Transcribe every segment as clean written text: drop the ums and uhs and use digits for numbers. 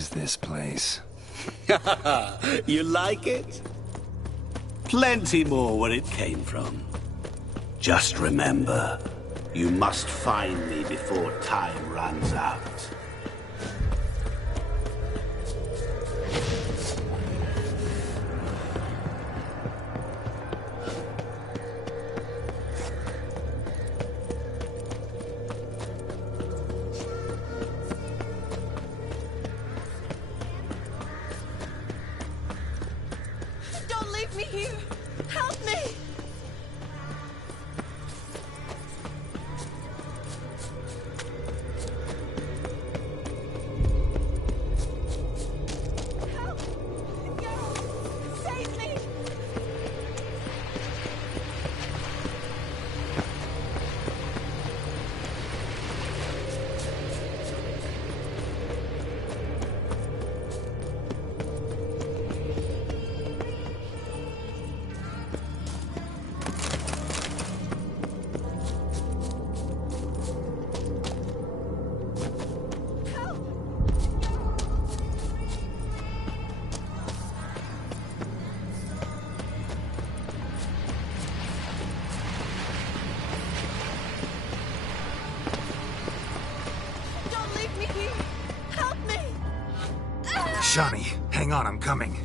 is this place? You like it? Plenty more where it came from. Just remember, you must find me before time runs out. Don't leave me here! Help me! Help! No! Save me! Don't leave me here! Help me! Shani, hang on, I'm coming.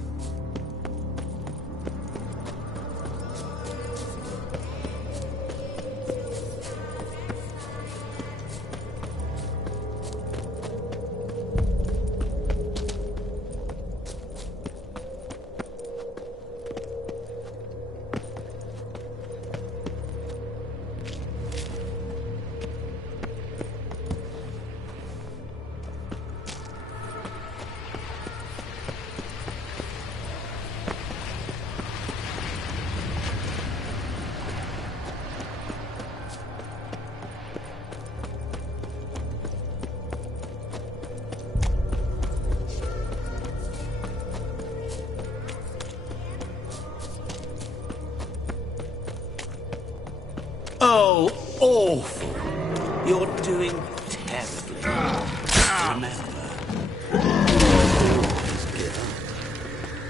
Oh, awful. You're doing terribly. Remember, always give.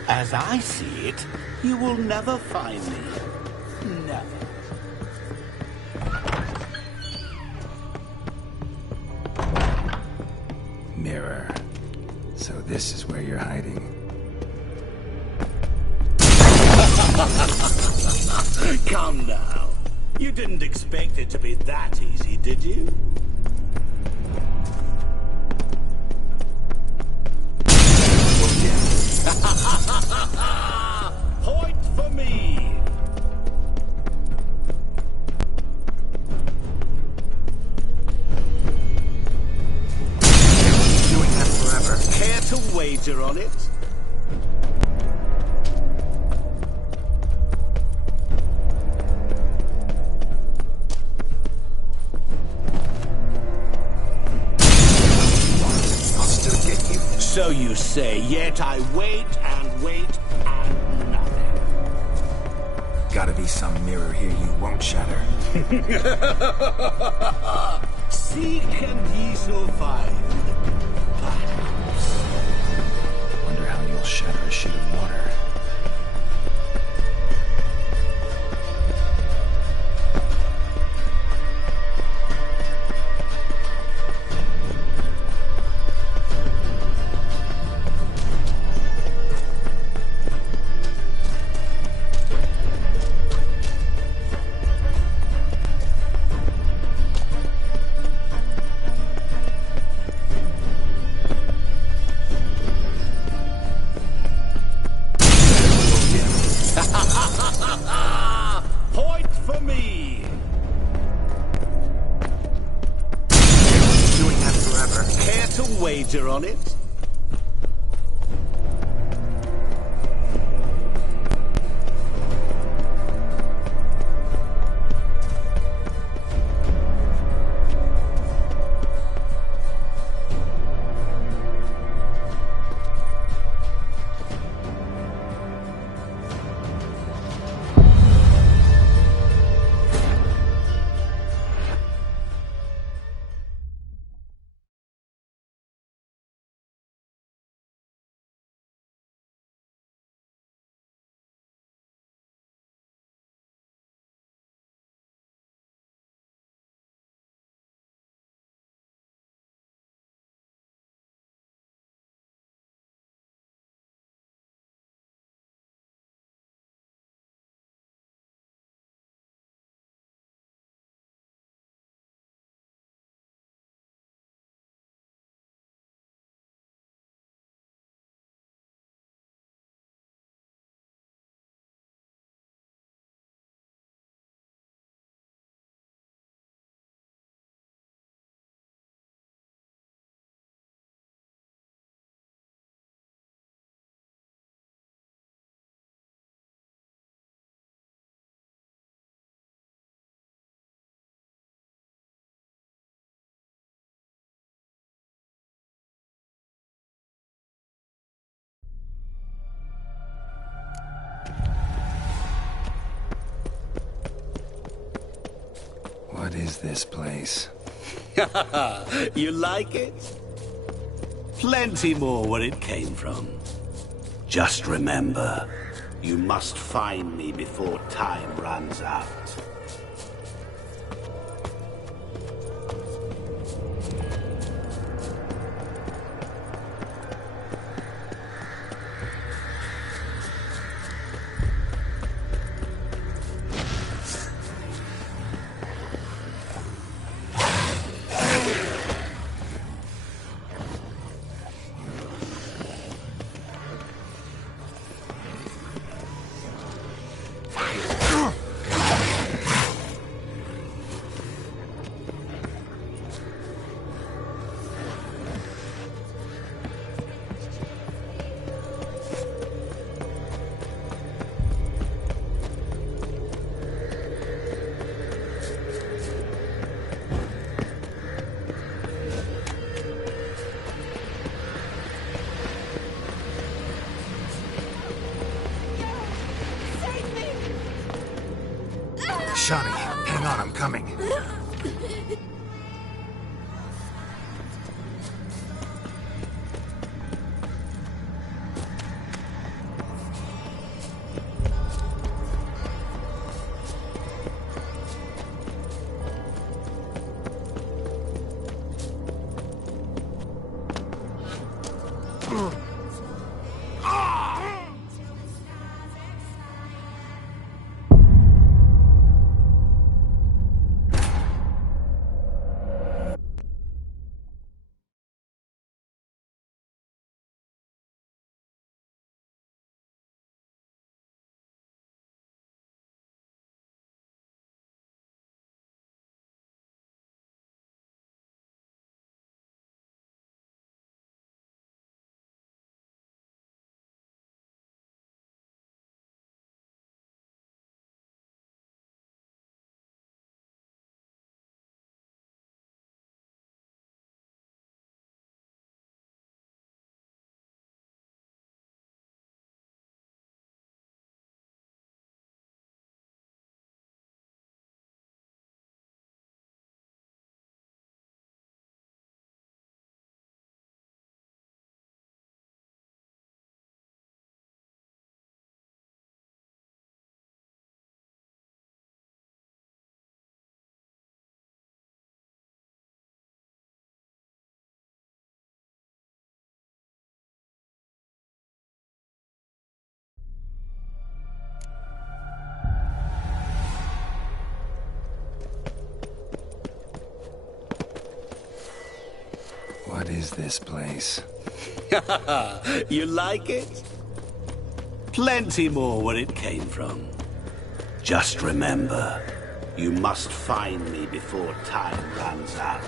As I see it, you will never find me. Never. Mirror. So this is where you're hiding. Come now. You didn't expect it to be that easy, did you? Point for me! Doing that forever. Care to wager on it? I'll still get you. So you say, yet I wait and wait and nothing. Gotta be some mirror here you won't shatter. Seek and ye shall find. Perhaps. Wonder how you'll shatter a sheet of water. Point for me! Doing that forever. Care to wager on it? What is this place? You like it? Plenty more where it came from. Just remember, you must find me before time runs out. Shani, hang on, I'm coming. What is this place? You like it? Plenty more where it came from. Just remember, you must find me before time runs out.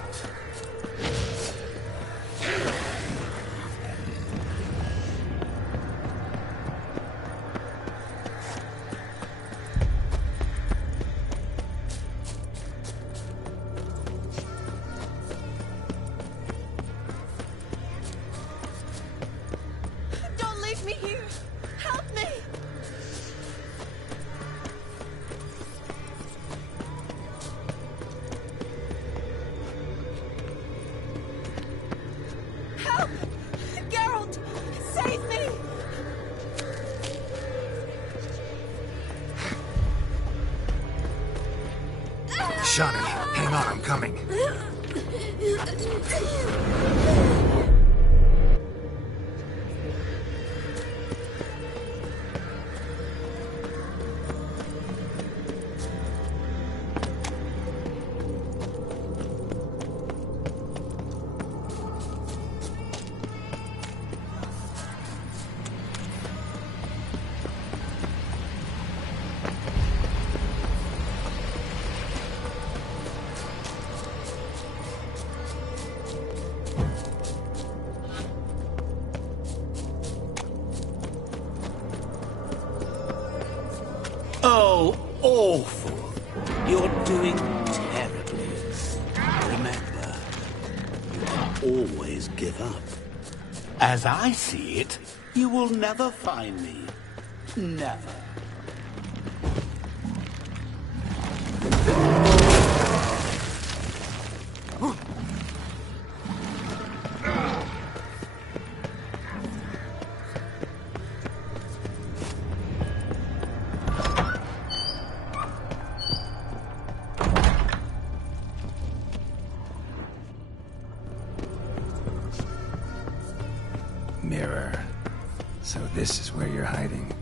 Don't leave me here! Help me! Help! Geralt! Save me! Shani, hang on, I'm coming. Oh, awful. You're doing terribly. Remember, you can always give up. As I see it, you will never find me. Never. Mirror. So this is where you're hiding.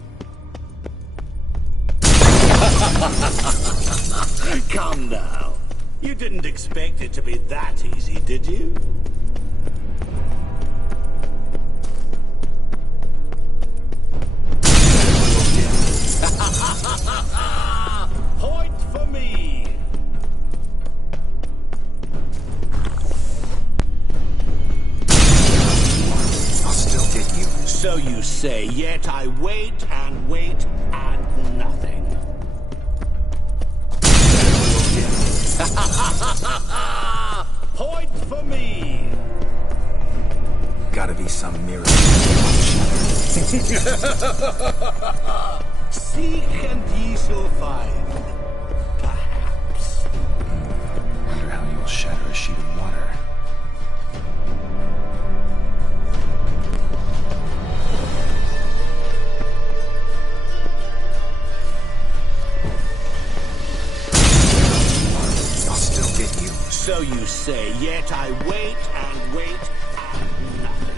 Come now. You didn't expect it to be that easy, did you? Point for me! I'll still get you. So you say, yet I wait and wait and nothing. Point for me! Gotta be some mirror. Seek and ye shall find. Perhaps. Wonder how you'll shatter a sheet of water. I'll still get you. So you say, yet I wait and wait and nothing.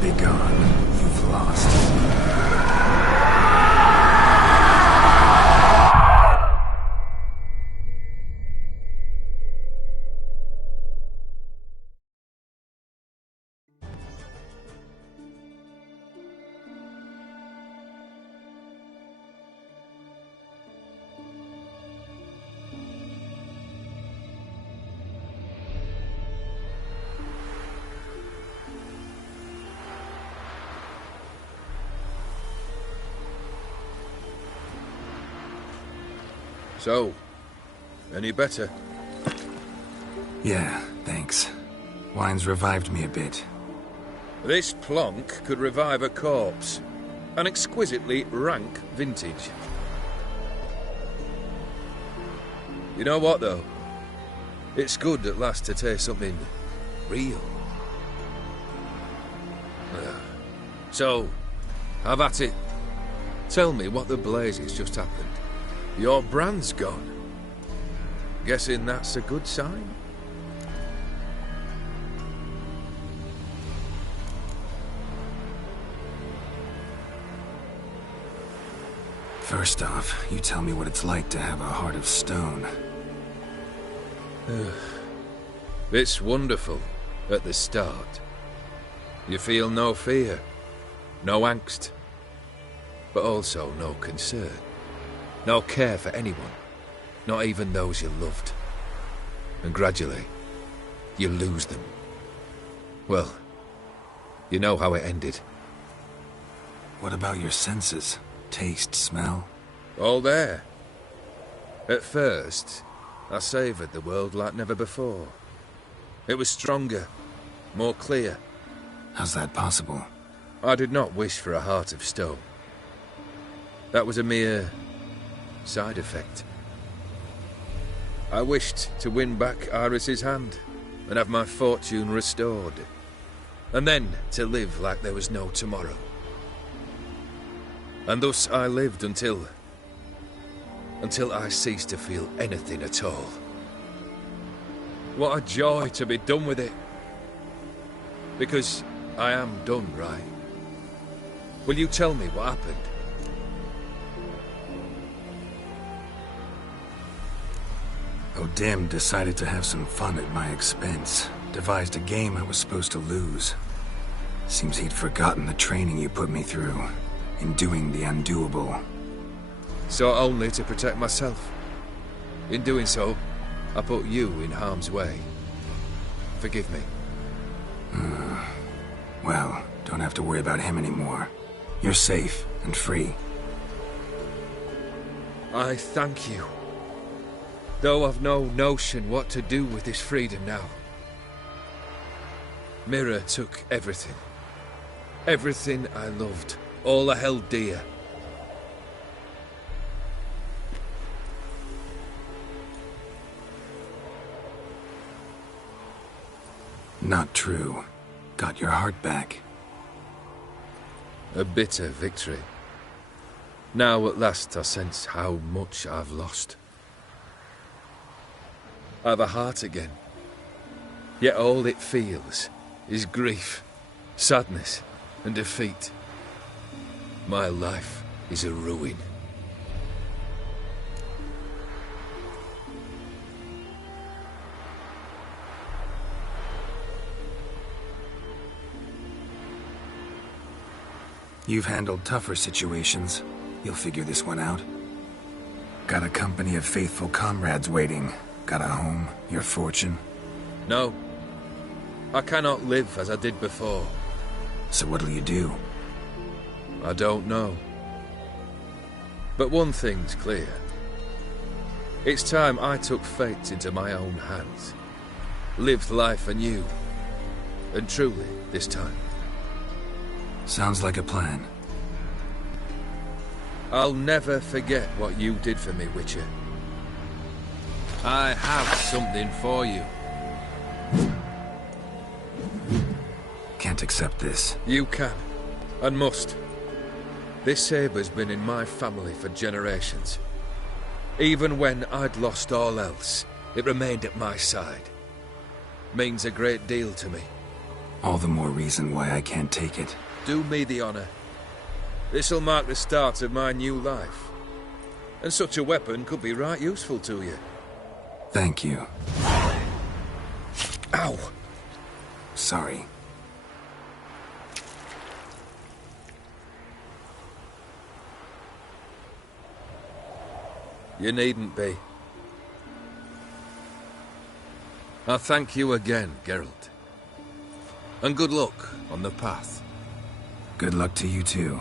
Be gone. You've lost. So, any better? Yeah, thanks. Wine's revived me a bit. This plonk could revive a corpse. An exquisitely rank vintage. You know what, though? It's good at last to taste something real. So, have at it. Tell me what the blazes just happened. Your brand's gone. Guessing that's a good sign? First off, you tell me what it's like to have a heart of stone. It's wonderful at the start. You feel no fear, no angst, but also no concern, no care for anyone, not even those you loved. And gradually, you lose them. Well, you know how it ended. What about your senses? Taste, smell? All there. At first, I savoured the world like never before. It was stronger, more clear. How's that possible? I did not wish for a heart of stone. That was a mere side effect. I wished to win back Iris's hand and have my fortune restored, and then to live like there was no tomorrow. And thus I lived until I ceased to feel anything at all. What a joy to be done with it. Because I am done, right? Will you tell me what happened? O'Dim decided to have some fun at my expense. Devised a game I was supposed to lose. Seems he'd forgotten the training you put me through in doing the undoable. So only to protect myself. In doing so, I put you in harm's way. Forgive me. Well, don't have to worry about him anymore. You're safe and free. I thank you. Though I've no notion what to do with this freedom now. Mira took everything. Everything I loved. All I held dear. Not true. Got your heart back. A bitter victory. Now at last I sense how much I've lost. I've a heart again. Yet all it feels is grief, sadness, and defeat. My life is a ruin. You've handled tougher situations. You'll figure this one out. Got a company of faithful comrades waiting. Got a home, your fortune. No. I cannot live as I did before. So what'll you do? I don't know. But one thing's clear. It's time I took fate into my own hands. Lived life anew. And truly, this time. Sounds like a plan. I'll never forget what you did for me, Witcher. I have something for you. Can't accept this. You can, and must. This sabre's been in my family for generations. Even when I'd lost all else, it remained at my side. Means a great deal to me. All the more reason why I can't take it. Do me the honor. This'll mark the start of my new life. And such a weapon could be right useful to you. Thank you. Ow! Sorry. You needn't be. I thank you again, Geralt. And good luck on the path. Good luck to you too.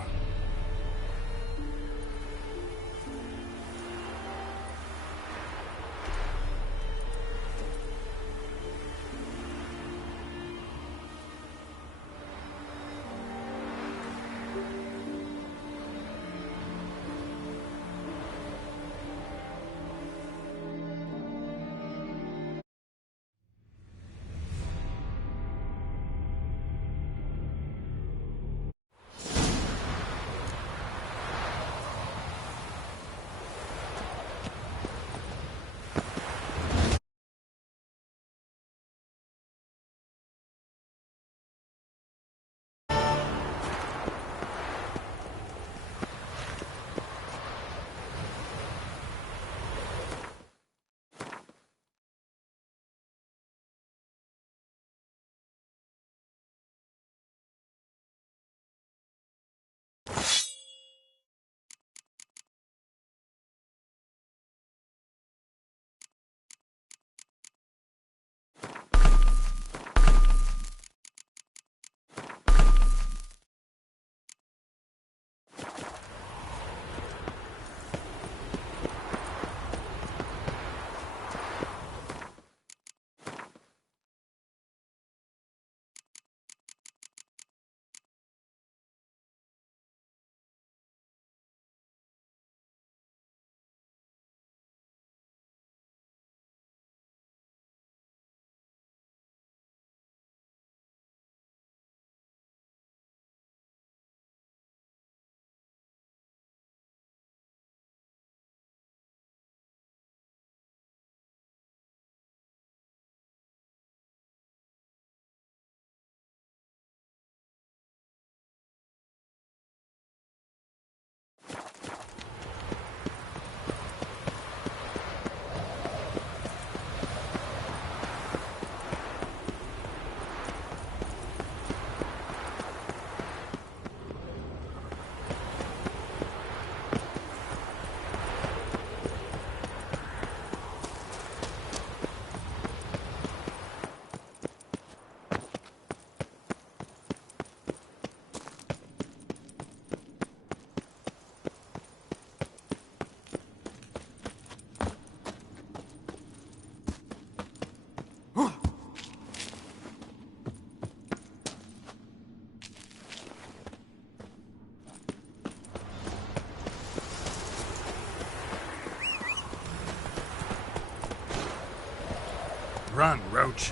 Run, Roach.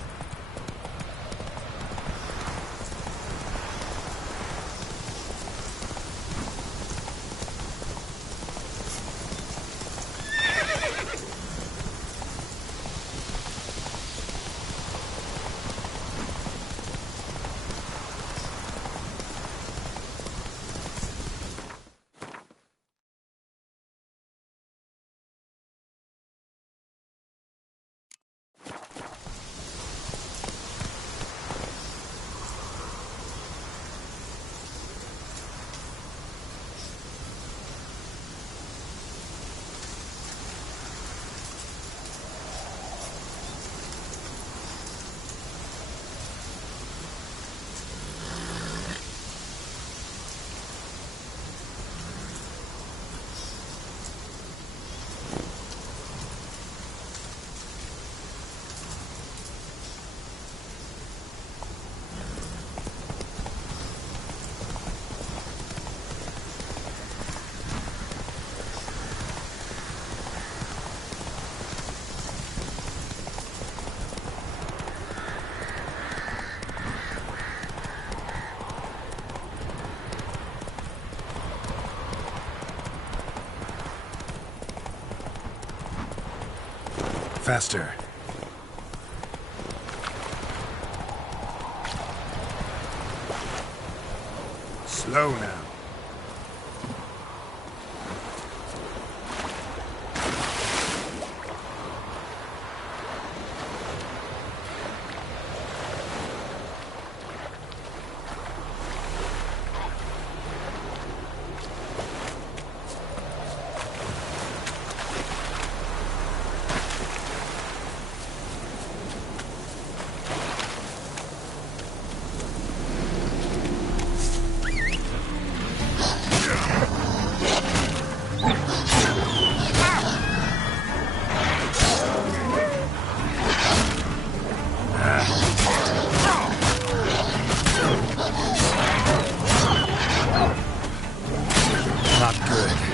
Faster. Slow now. Not good.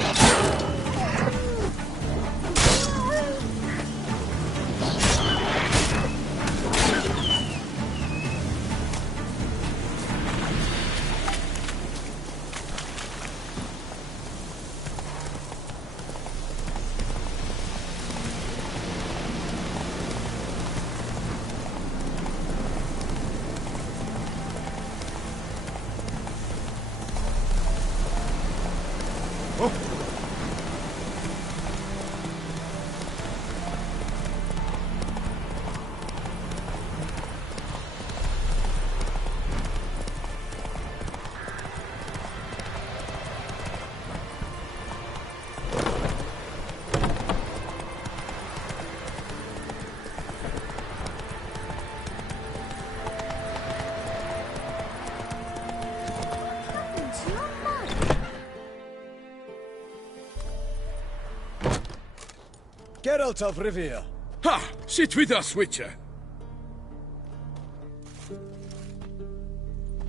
Geralt of Rivia. Ha! Sit with us, Witcher.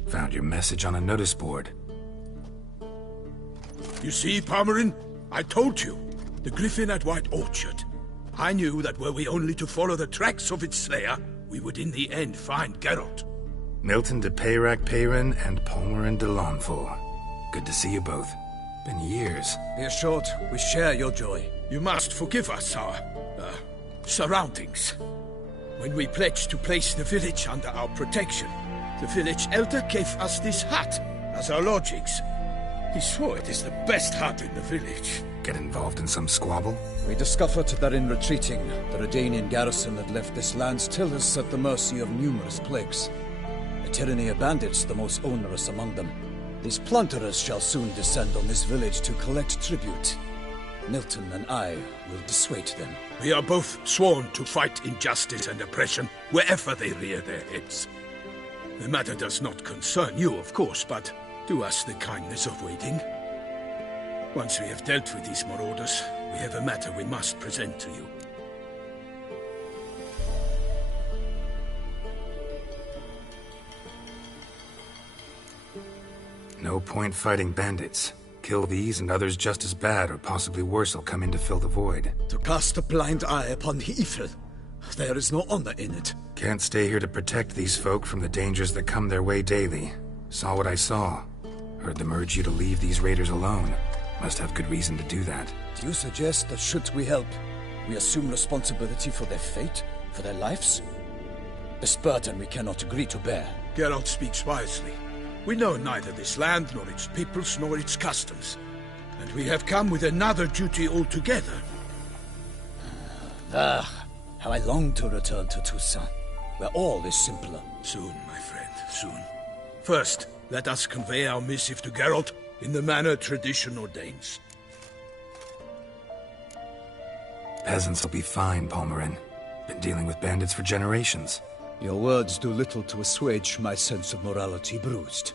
Found your message on a notice board. You see, Parmarin? I told you. The Griffin at White Orchard. I knew that were we only to follow the tracks of its slayer, we would in the end find Geralt. Milton de Peyrac Peyran and Palmerin de Lawnful. Good to see you both. Been years. Be assured, we share your joy. You must forgive us our, surroundings. When we pledged to place the village under our protection, the village elder gave us this hut as our lodgings. He swore it is the best hut in the village. Get involved in some squabble? We discovered that in retreating, the Redanian garrison had left this land's tillers at the mercy of numerous plagues. A tyranny of bandits, the most onerous among them. These plunderers shall soon descend on this village to collect tribute. Milton and I will dissuade them. We are both sworn to fight injustice and oppression wherever they rear their heads. The matter does not concern you, of course, but do us the kindness of waiting. Once we have dealt with these marauders, we have a matter we must present to you. No point fighting bandits. Kill these and others just as bad or possibly worse will come in to fill the void. To cast a blind eye upon the evil. There is no honor in it. Can't stay here to protect these folk from the dangers that come their way daily. Saw what I saw. Heard them urge you to leave these raiders alone. Must have good reason to do that. Do you suggest that should we help, we assume responsibility for their fate, for their lives? This burden we cannot agree to bear. Geralt speaks wisely. We know neither this land, nor its peoples, nor its customs. And we have come with another duty altogether. How I long to return to Toussaint, where all is simpler. Soon, my friend, soon. First, let us convey our missive to Geralt in the manner tradition ordains. Peasants will be fine, Palmerin. Been dealing with bandits for generations. Your words do little to assuage my sense of morality bruised.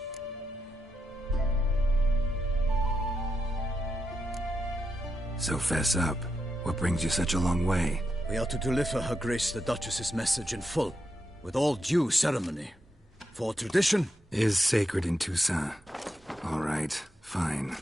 So fess up. What brings you such a long way? We are to deliver Her Grace the Duchess's message in full, with all due ceremony. For tradition is sacred in Toussaint. All right, fine.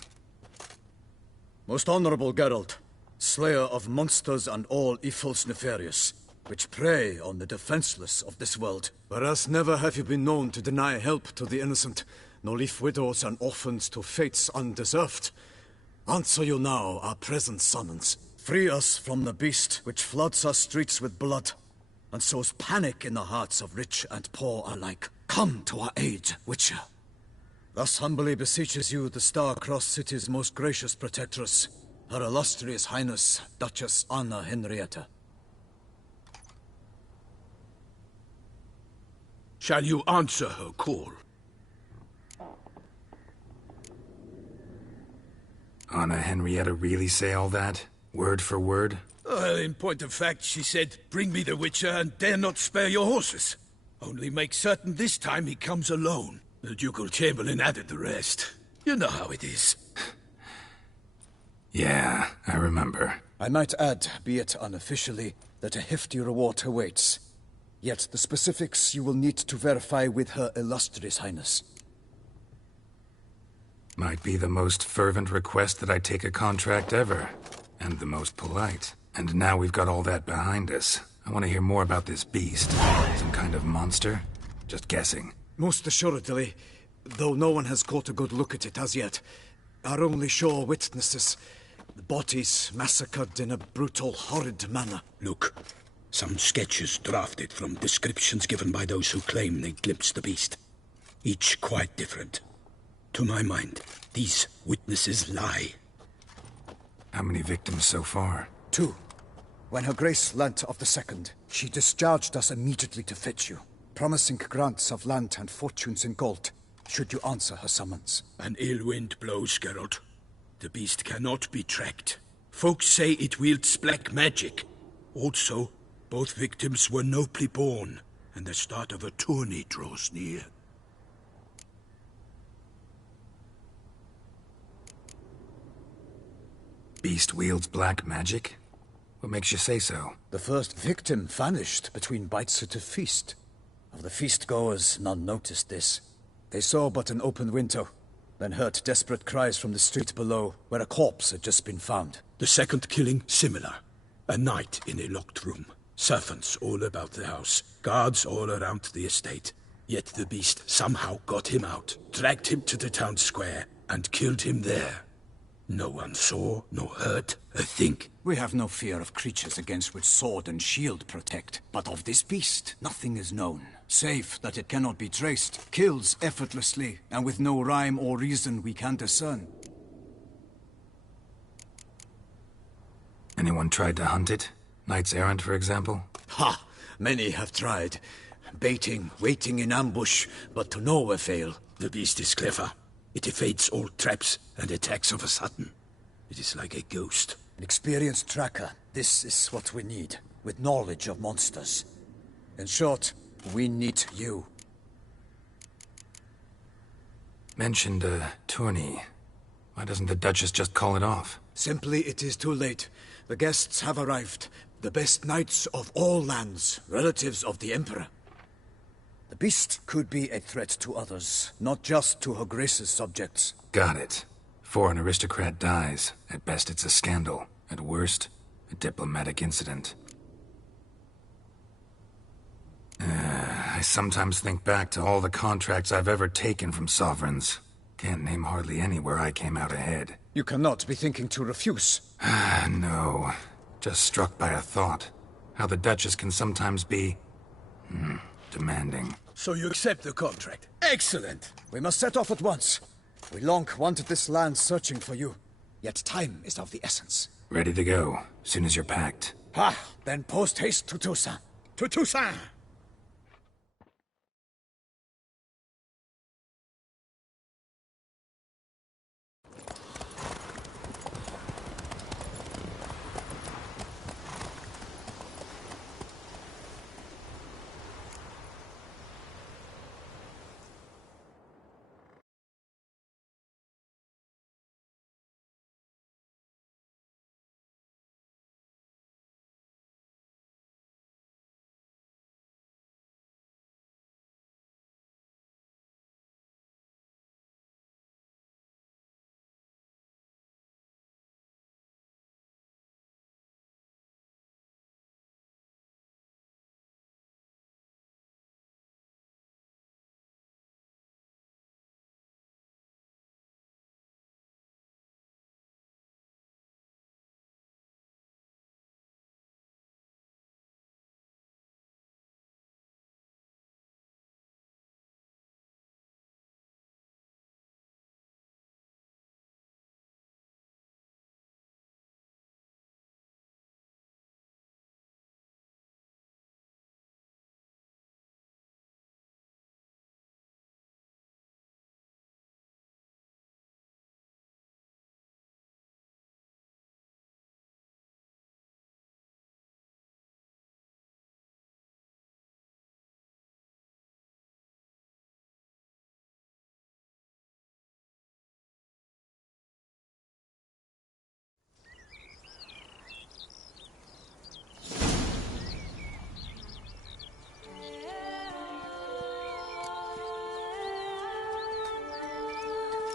Most honorable Geralt, slayer of monsters and all evils nefarious, which prey on the defenseless of this world. Whereas never have you been known to deny help to the innocent, nor leave widows and orphans to fates undeserved. Answer you now our present summons. Free us from the beast which floods our streets with blood, and sows panic in the hearts of rich and poor alike. Come to our aid, Witcher. Thus humbly beseeches you the Star-Crossed City's most gracious protectress, Her Illustrious Highness, Duchess Anna Henrietta. Shall you answer her call? Anna Henrietta really say all that? Word for word? In point of fact, she said, "Bring me the Witcher and dare not spare your horses. Only make certain this time he comes alone." The Ducal Chamberlain added the rest. You know how it is. Yeah, I remember. I might add, be it unofficially, that a hefty reward awaits. Yet the specifics you will need to verify with Her Illustrious Highness. Might be the most fervent request that I take a contract ever. And the most polite. And now we've got all that behind us. I want to hear more about this beast. Some kind of monster? Just guessing. Most assuredly, though no one has caught a good look at it as yet. Our only sure witnesses. The bodies massacred in a brutal, horrid manner. Look, some sketches drafted from descriptions given by those who claim they glimpsed the beast. Each quite different. To my mind, these witnesses lie. How many victims so far? 2. When Her Grace learnt of the second, she discharged us immediately to fetch you, promising grants of land and fortunes in gold, should you answer her summons. An ill wind blows, Geralt. The beast cannot be tracked. Folks say it wields black magic. Also, both victims were nobly born, and the start of a tourney draws near. Beast wields black magic? What makes you say so? The first victim vanished between bites at a feast. Of the feast-goers, none noticed this. They saw but an open window, then heard desperate cries from the street below, where a corpse had just been found. The second killing, similar. A night in a locked room. Servants all about the house. Guards all around the estate. Yet the beast somehow got him out, dragged him to the town square, and killed him there. No one saw, nor heard a thing. We have no fear of creatures against which sword and shield protect. But of this beast, nothing is known. Save that it cannot be traced, kills effortlessly, and with no rhyme or reason we can discern. Anyone tried to hunt it? Knights errant, for example? Ha! Many have tried. Baiting, waiting in ambush, but to no avail. The beast is clever. It evades all traps and attacks of a sudden. It is like a ghost. An experienced tracker. This is what we need, with knowledge of monsters. In short, we need you. Mentioned a tourney. Why doesn't the Duchess just call it off? Simply, it is too late. The guests have arrived. The best knights of all lands, relatives of the Emperor. The beast could be a threat to others, not just to Her Grace's subjects. Got it. Before an aristocrat dies, at best it's a scandal. At worst, a diplomatic incident. I sometimes think back to all the contracts I've ever taken from sovereigns. Can't name hardly any where I came out ahead. You cannot be thinking to refuse. No. Just struck by a thought. How the Duchess can sometimes be... demanding. So you accept the contract. Excellent! We must set off at once. We long wanted this land searching for you. Yet time is of the essence. Ready to go, soon as you're packed. Then post haste to Toussaint. To Toussaint!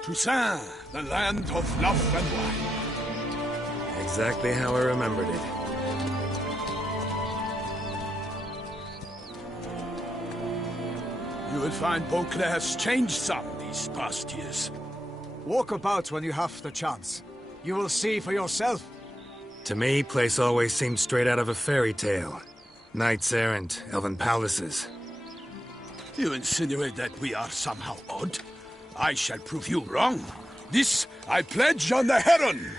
Toussaint, the land of love and wine. Exactly how I remembered it. You will find Beauclair's changed some these past years. Walk about when you have the chance. You will see for yourself. To me, place always seemed straight out of a fairy tale. Knights errant, elven palaces. You insinuate that we are somehow odd? I shall prove you wrong. This I pledge on the Heron!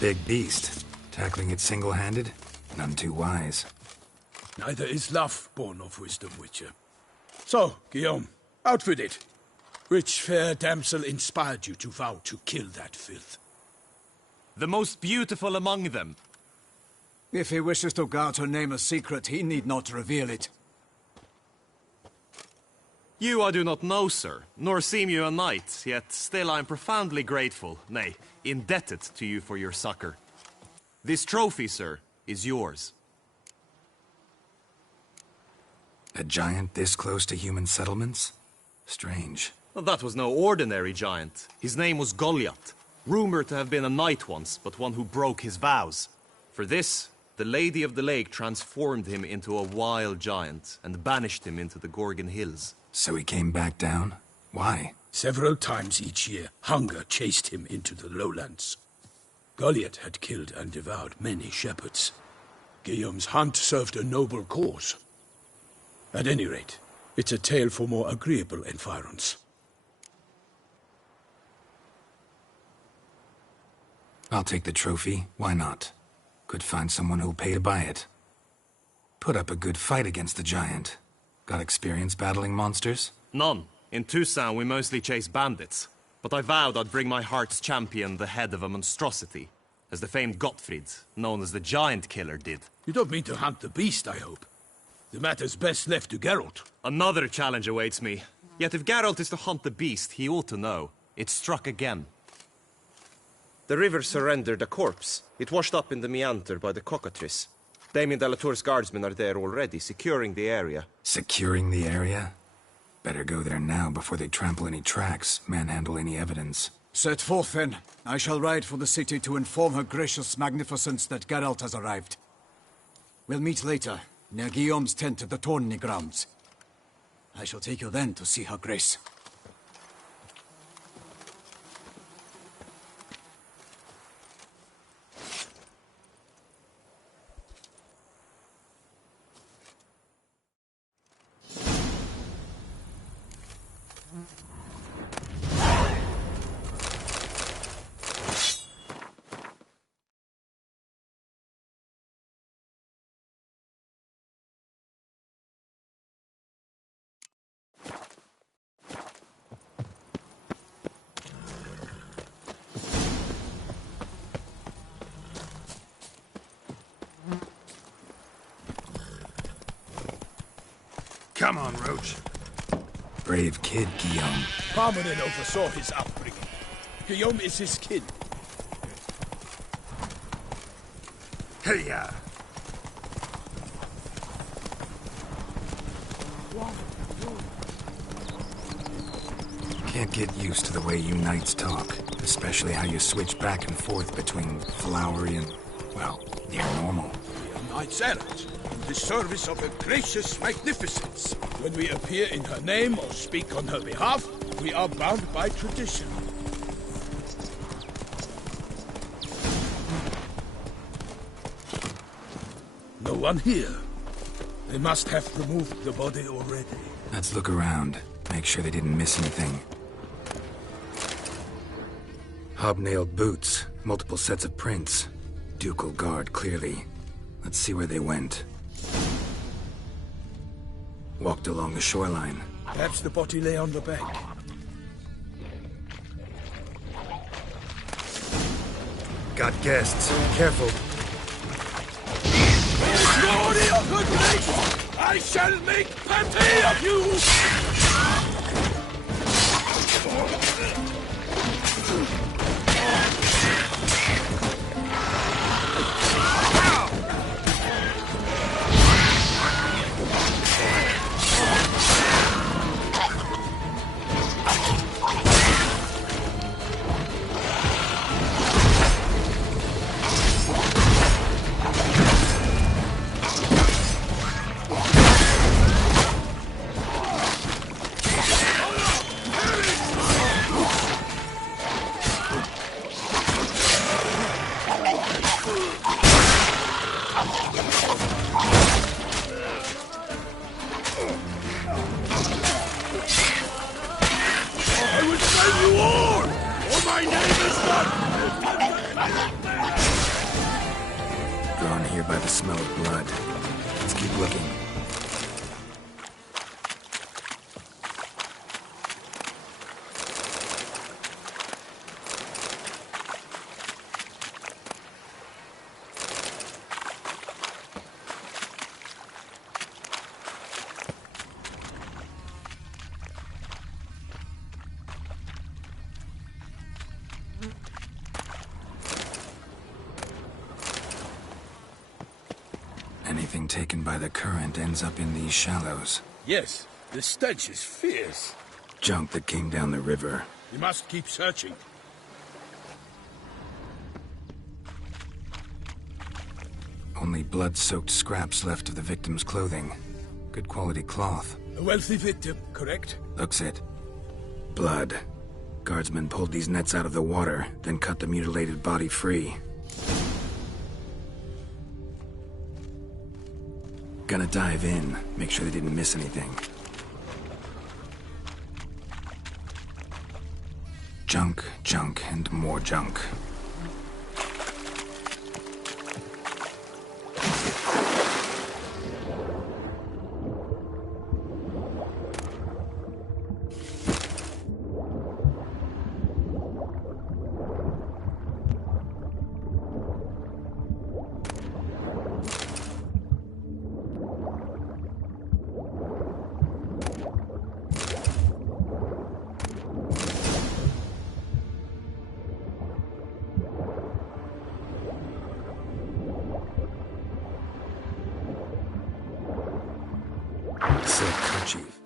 Big beast. Tackling it single-handed? None too wise. Neither is love born of wisdom, Witcher. So, Guillaume, out with it. Which fair damsel inspired you to vow to kill that filth? The most beautiful among them. If he wishes to guard her name a secret, he need not reveal it. You I do not know, sir, nor seem you a knight, yet still I am profoundly grateful, nay, indebted to you for your succor. This trophy, sir, is yours. A giant this close to human settlements? Strange. Well, that was no ordinary giant. His name was Goliath, rumored to have been a knight once, but one who broke his vows. For this, the Lady of the Lake transformed him into a wild giant and banished him into the Gorgon Hills. So he came back down? Why? Several times each year, hunger chased him into the lowlands. Goliath had killed and devoured many shepherds. Guillaume's hunt served a noble cause. At any rate, it's a tale for more agreeable environs. I'll take the trophy. Why not? Could find someone who'll pay to buy it. Put up a good fight against the giant. Got experience battling monsters? None. In Toussaint we mostly chase bandits. But I vowed I'd bring my heart's champion the head of a monstrosity, as the famed Gottfried, known as the Giant Killer, did. You don't mean to hunt the beast, I hope. The matter's best left to Geralt. Another challenge awaits me. Yet if Geralt is to hunt the beast, he ought to know. It struck again. The river surrendered a corpse. It washed up in the meander by the cockatrice. Damien de la Tour's guardsmen are there already, securing the area. Securing the area? Better go there now before they trample any tracks, manhandle any evidence. Set forth, then. I shall ride for the city to inform her gracious magnificence that Geralt has arrived. We'll meet later, near Guillaume's tent at the Tourney grounds. I shall take you then to see her grace. Come on, Roach. Brave kid, Guillaume. Parmanin oversaw his upbringing. Guillaume is his kin. Hey-ya! Can't get used to the way you knights talk, especially how you switch back and forth between flowery and, well, near normal. We are knights errant, in the service of her gracious magnificence. When we appear in her name or speak on her behalf, we are bound by tradition. No one here. They must have removed the body already. Let's look around, make sure they didn't miss anything. Hobnailed boots, multiple sets of prints. Ducal guard, clearly. Let's see where they went. Walked along the shoreline. Perhaps the body lay on the bank. Got guests. Careful. Glory of her grace! I shall make plenty of you! I will save you all, or my name is not... Drawn here by the smell of blood. Let's keep looking. Anything taken by the current ends up in these shallows. Yes, the stench is fierce. Junk that came down the river. We must keep searching. Only blood-soaked scraps left of the victim's clothing. Good quality cloth. A wealthy victim, correct? Looks it. Blood. Guardsmen pulled these nets out of the water, then cut the mutilated body free. Gonna dive in, make sure they didn't miss anything. Junk, junk, and more junk. Silk kerchief.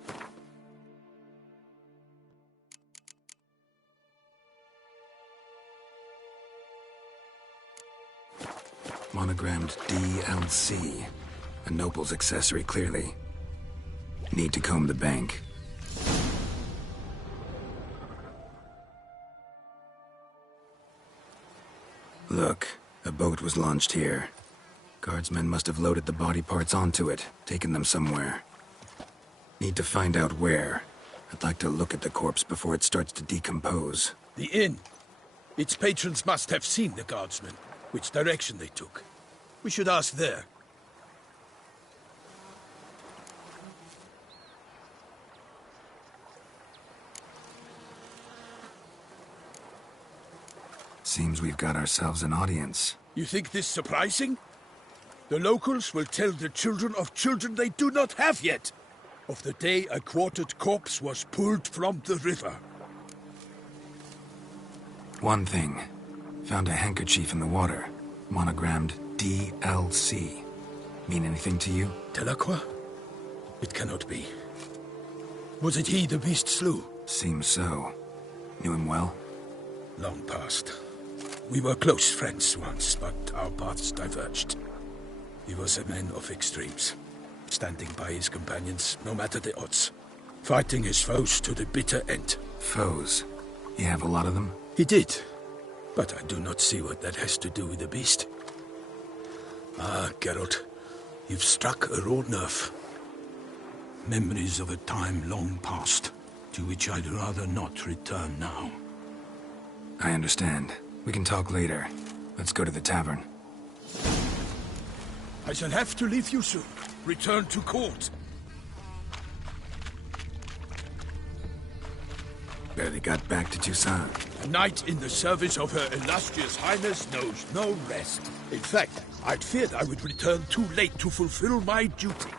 Monogrammed DLC. A noble's accessory, clearly. Need to comb the bank. Look, a boat was launched here. Guardsmen must have loaded the body parts onto it, taken them somewhere. Need to find out where. I'd like to look at the corpse before it starts to decompose. The inn. Its patrons must have seen the guardsmen, which direction they took. We should ask there. Seems we've got ourselves an audience. You think this surprising? The locals will tell the children of children they do not have yet, of the day a quartered corpse was pulled from the river. One thing. Found a handkerchief in the water. Monogrammed DLC. Mean anything to you? Delacroix? It cannot be. Was it he the beast slew? Seems so. Knew him well? Long past. We were close friends once, but our paths diverged. He was a man of extremes, standing by his companions, no matter the odds. Fighting his foes to the bitter end. Foes? You have a lot of them? He did. But I do not see what that has to do with the beast. Ah, Geralt, you've struck a raw nerve. Memories of a time long past, to which I'd rather not return now. I understand. We can talk later. Let's go to the tavern. I shall have to leave you soon. Return to court. Barely got back to Toussaint. A knight in the service of Her Illustrious Highness knows no rest. In fact, I'd feared I would return too late to fulfill my duty.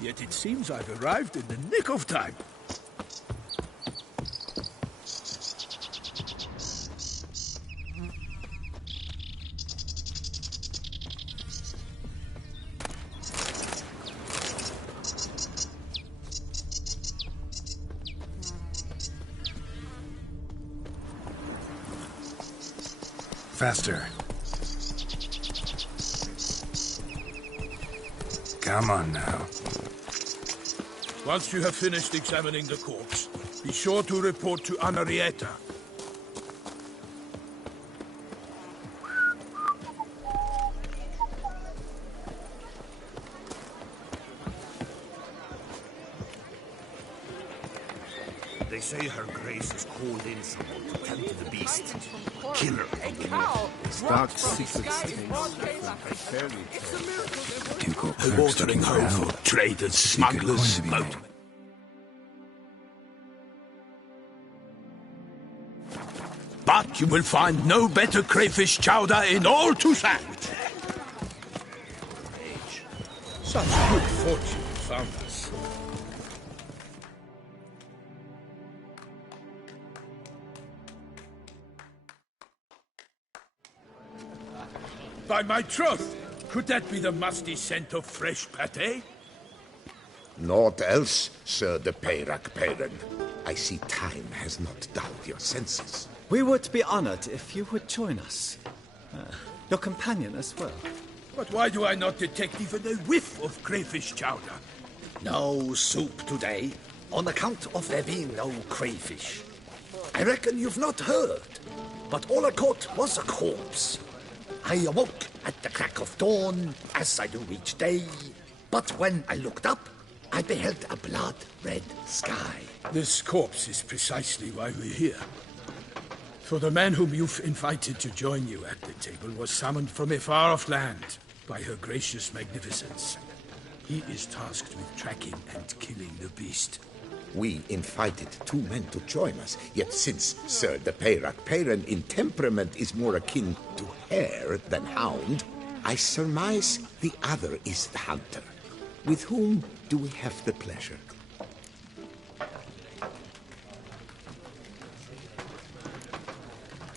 Yet it seems I've arrived in the nick of time. Faster. Come on now. Once you have finished examining the corpse, be sure to report to Anarietta. They say her grace has called in someone to tend to the beast. Kill her from the north. Dark secrets Ducal A watering hole for traders, smugglers, boat. But you will find no better crayfish chowder in all Toussaint. Such good fortune found us. By my troth, could that be the musty scent of fresh pâté? Naught else, Sir de Peyrac Peyran. I see time has not dulled your senses. We would be honored if you would join us. Your companion as well. But why do I not detect even a whiff of crayfish chowder? No soup today, on account of there being no crayfish. I reckon you've not heard, but all I caught was a corpse. I awoke at the crack of dawn, as I do each day, but when I looked up, I beheld a blood-red sky. This corpse is precisely why we're here. For the man whom you've invited to join you at the table was summoned from a far-off land by her gracious magnificence. He is tasked with tracking and killing the beast. We invited 2 men to join us, yet since Sir de Peyrac Peyran in temperament is more akin to hare than hound, I surmise the other is the hunter. With whom do we have the pleasure?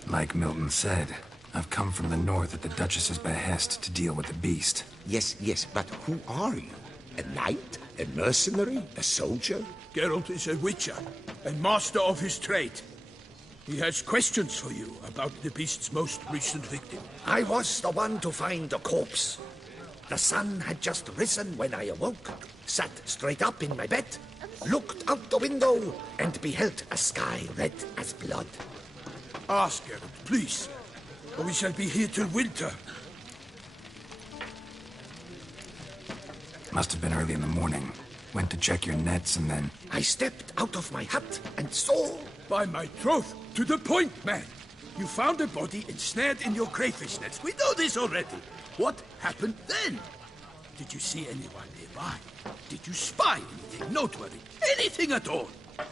Like Milton said, I've come from the north at the Duchess's behest to deal with the beast. Yes, but who are you? A knight? A mercenary? A soldier? Geralt is a witcher, and master of his trade. He has questions for you about the beast's most recent victim. I was the one to find the corpse. The sun had just risen when I awoke, sat straight up in my bed, looked out the window, and beheld a sky red as blood. Ask Geralt, please, or we shall be here till winter. Must have been early in the morning. Went to check your nets and then... I stepped out of my hut and saw... By my troth, to the point, man. You found a body ensnared in your crayfish nets. We know this already. What happened then? Did you see anyone nearby? Did you spy anything noteworthy? Anything at all?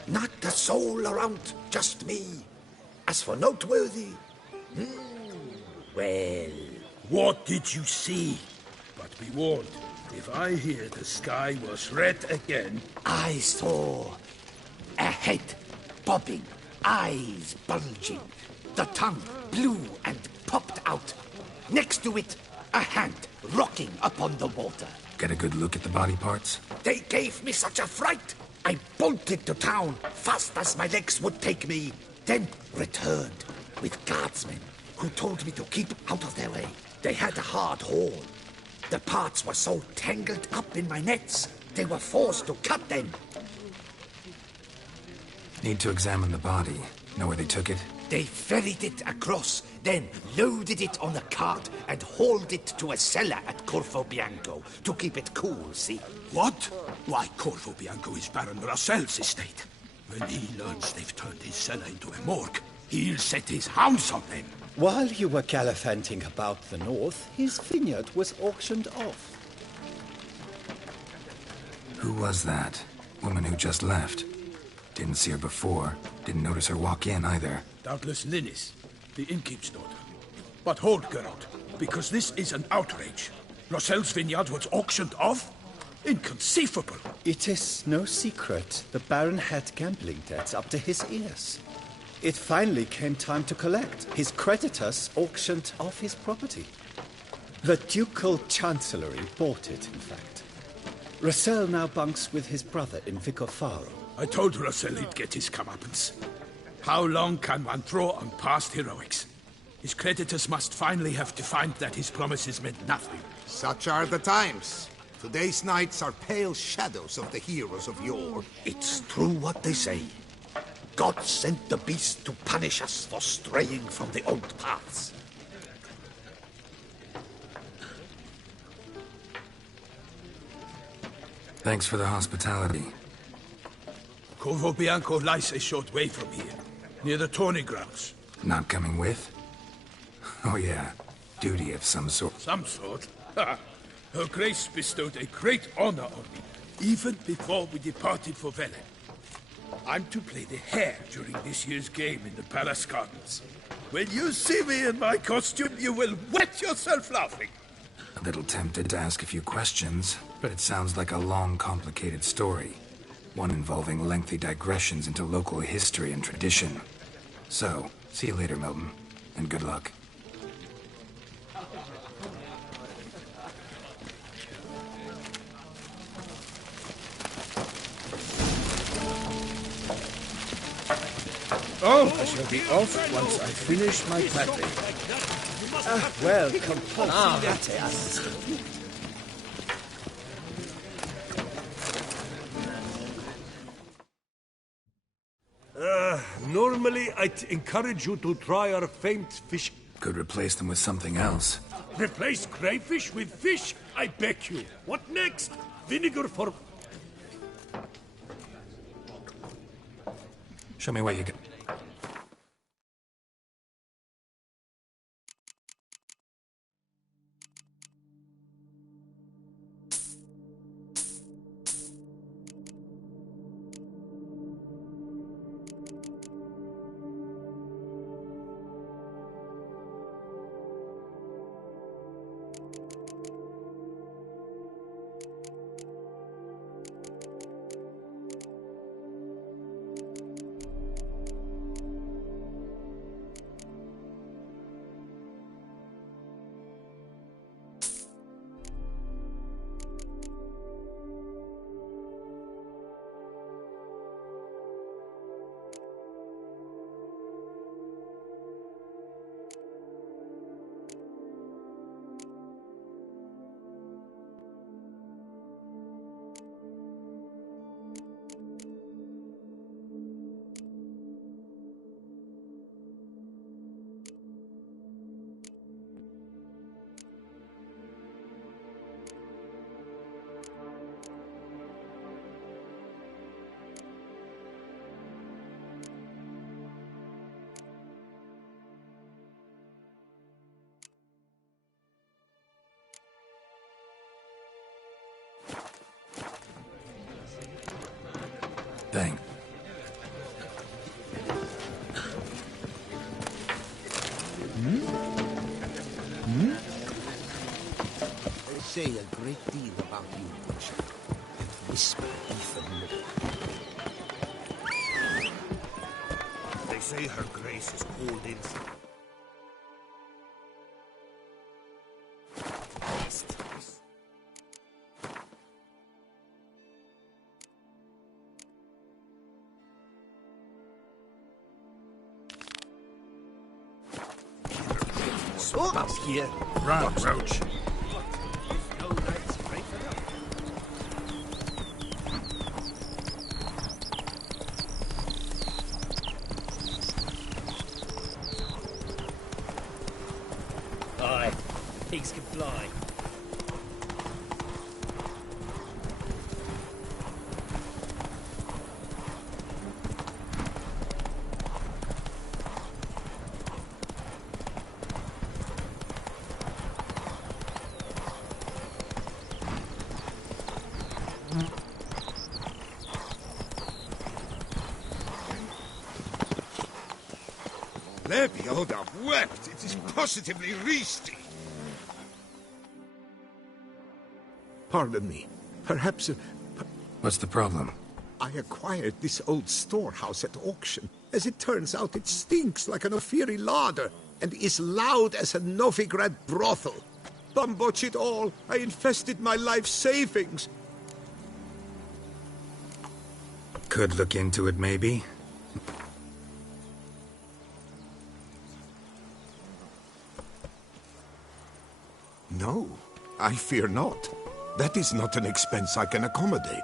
Not a soul around, just me. As for noteworthy... well... What did you see? But be warned, if I hear the sky was red again... I saw a head bobbing, eyes bulging, the tongue blue and popped out. Next to it, a hand rocking upon the water. Get a good look at the body parts? They gave me such a fright. I bolted to town fast as my legs would take me, then returned with guardsmen who told me to keep out of their way. They had a hard haul. The parts were so tangled up in my nets, they were forced to cut them. Need to examine the body. Know where they took it? They ferried it across, then loaded it on a cart and hauled it to a cellar at Corvo Bianco to keep it cool, see? What? Why, Corvo Bianco is Baron Rossel's estate. When he learns they've turned his cellar into a morgue, he'll set his hounds on them. While you were gallivanting about the north, his vineyard was auctioned off. Who was that? Woman who just left. Didn't see her before. Didn't notice her walk in either. Doubtless Linnis, the innkeep's daughter. But hold, Geralt, because this is an outrage. Rossel's vineyard was auctioned off? Inconceivable. It is no secret the Baron had gambling debts up to his ears. It finally came time to collect. His creditors auctioned off his property. The Ducal Chancellery bought it, in fact. Rossel now bunks with his brother in Vicofaro. I told Rossel he'd get his comeuppance. How long can one throw on past heroics? His creditors must finally have to find that his promises meant nothing. Such are the times. Today's knights are pale shadows of the heroes of yore. It's true what they say. God sent the beast to punish us for straying from the old paths. Thanks for the hospitality. Corvo Bianco lies a short way from here, near the tourney grounds. Not coming with? Oh yeah, duty of some sort. Some sort? Ha! Her Grace bestowed a great honor on me, even before we departed for Velen. I'm to play the hare during this year's game in the palace gardens. When you see me in my costume, you will wet yourself laughing. A little tempted to ask a few questions, but it sounds like a long, complicated story. One involving lengthy digressions into local history and tradition. So, see you later, Milton, and good luck. Oh, I shall be off once I finish my planting. Well, Normally, I'd encourage you to try our famed fish. Could replace them with something else. Replace crayfish with fish? I beg you. What next? Vinegar for... Show me what you got. Thing. They say a great deal about you, Richard, and whisper even more. They say her grace is called in. Here. Run, Roach. Aye, pigs can fly. Lebioda wept. It is positively resty. Pardon me. Perhaps... What's the problem? I acquired this old storehouse at auction. As it turns out, it stinks like an Ophiri larder and is loud as a Novigrad brothel. Bambotch it all. I infested my life savings. Could look into it, maybe? No, I fear not. That is not an expense I can accommodate.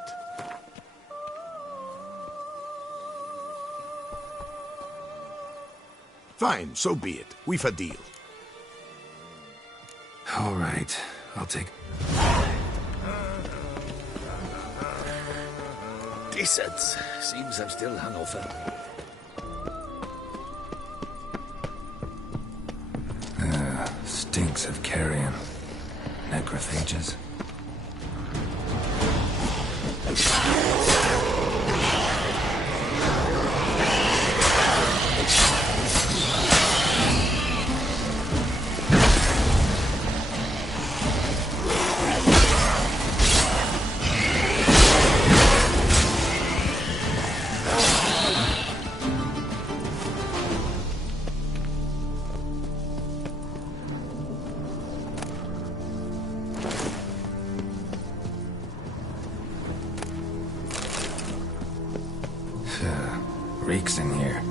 Fine, so be it. We've a deal. All right, I'll take... Lizard. Seems I'm still hungover. Stinks of carrion. Necrophages. Reeks in here.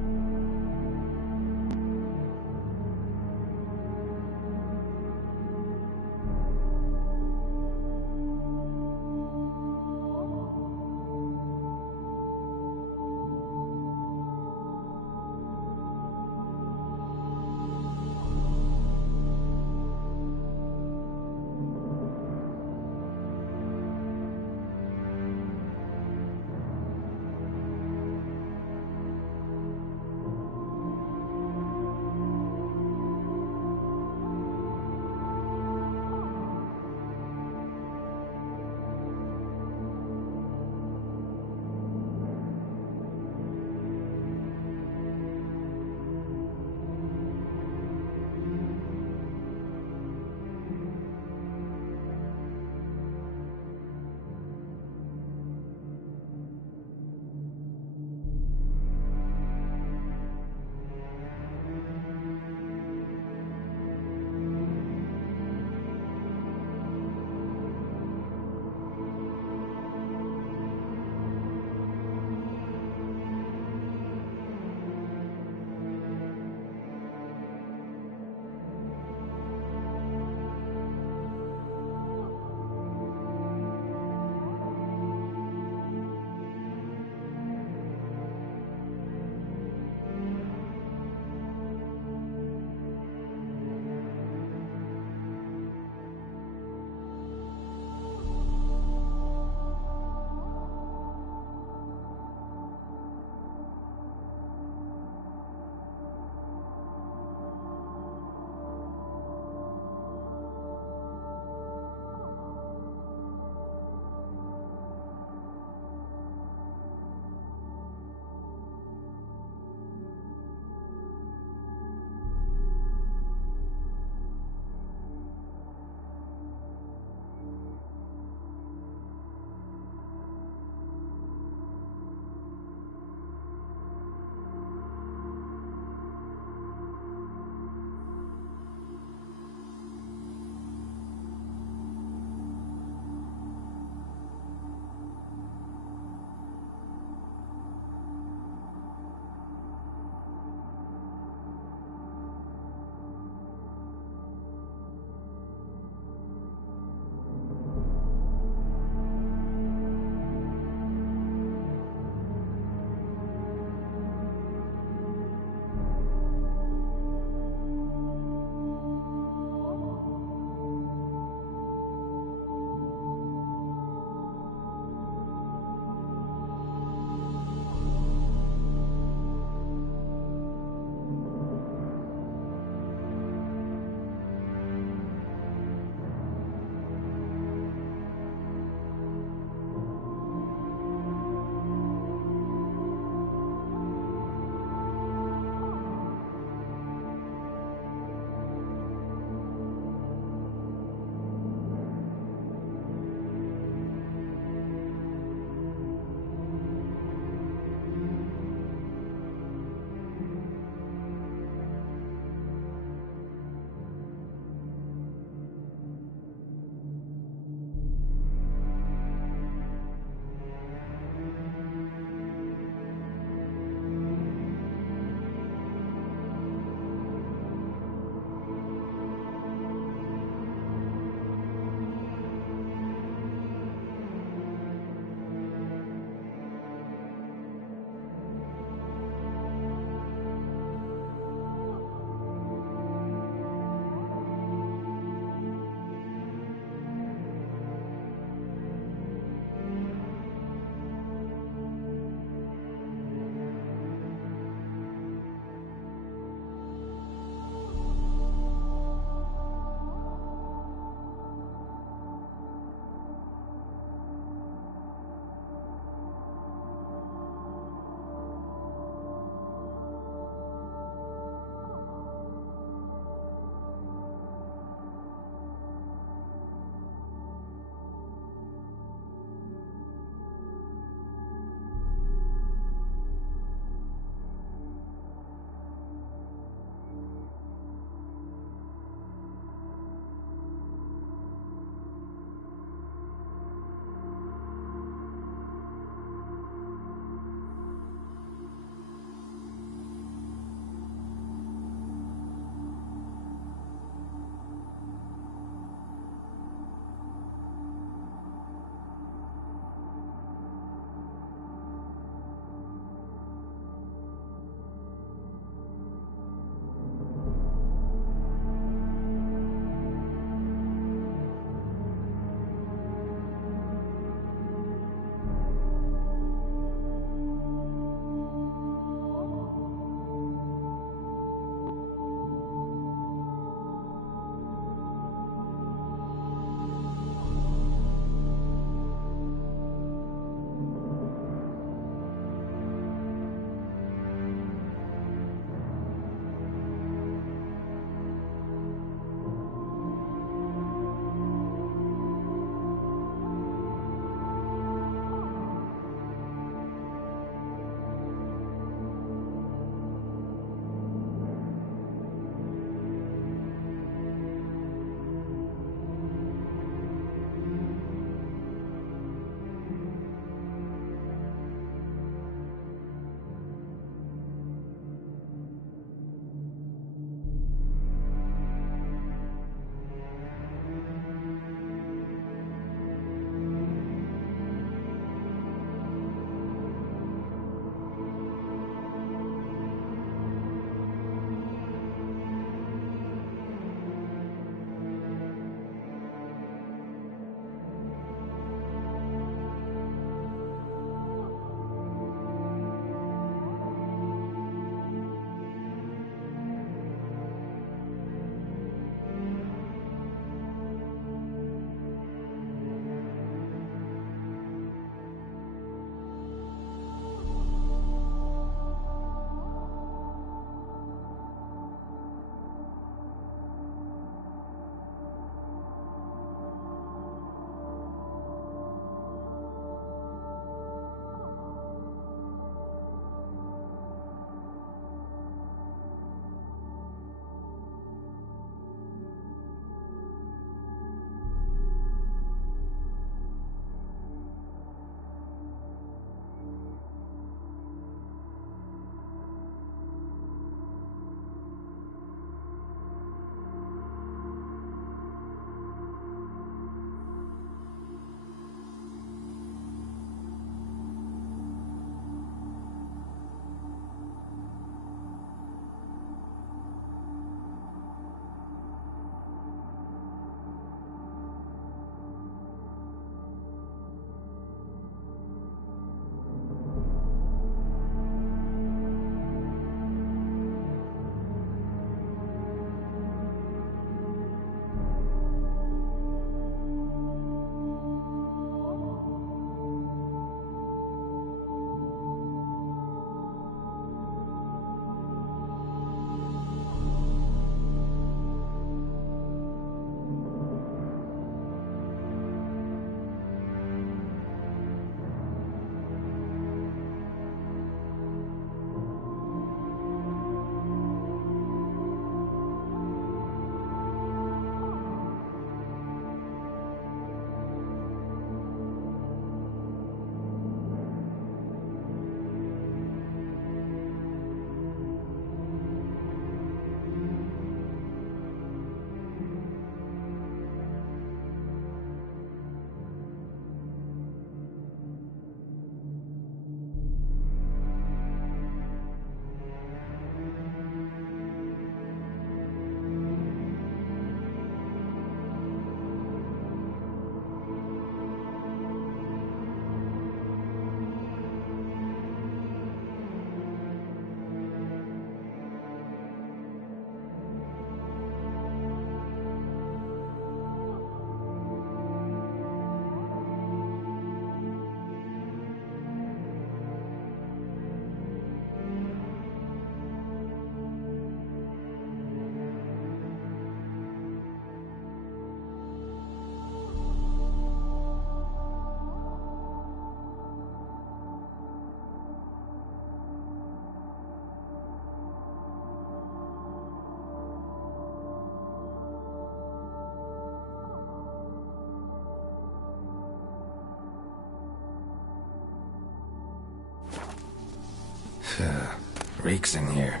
Reeks in here.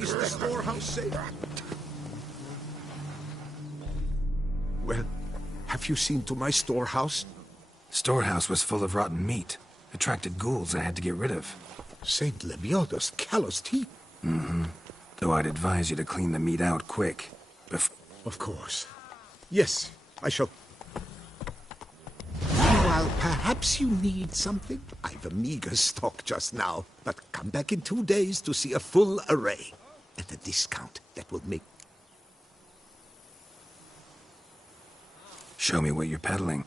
Is the storehouse safe? Well, have you seen to my storehouse? Storehouse was full of rotten meat. Attracted ghouls I had to get rid of. Saint Lemioda's calloused heap. Mm-hmm. Though I'd advise you to clean the meat out quick. Of course. Yes, I shall. Meanwhile, perhaps you need something? I've a meager stock just now, but come back in 2 days to see a full array. At a discount that will make... Show me what you're peddling.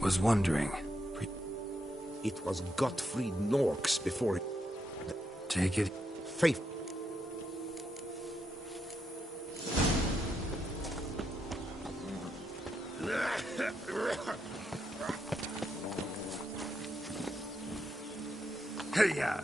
Was wondering. It was Gottfried Norks before it... Take it. Faith. Hey-ya!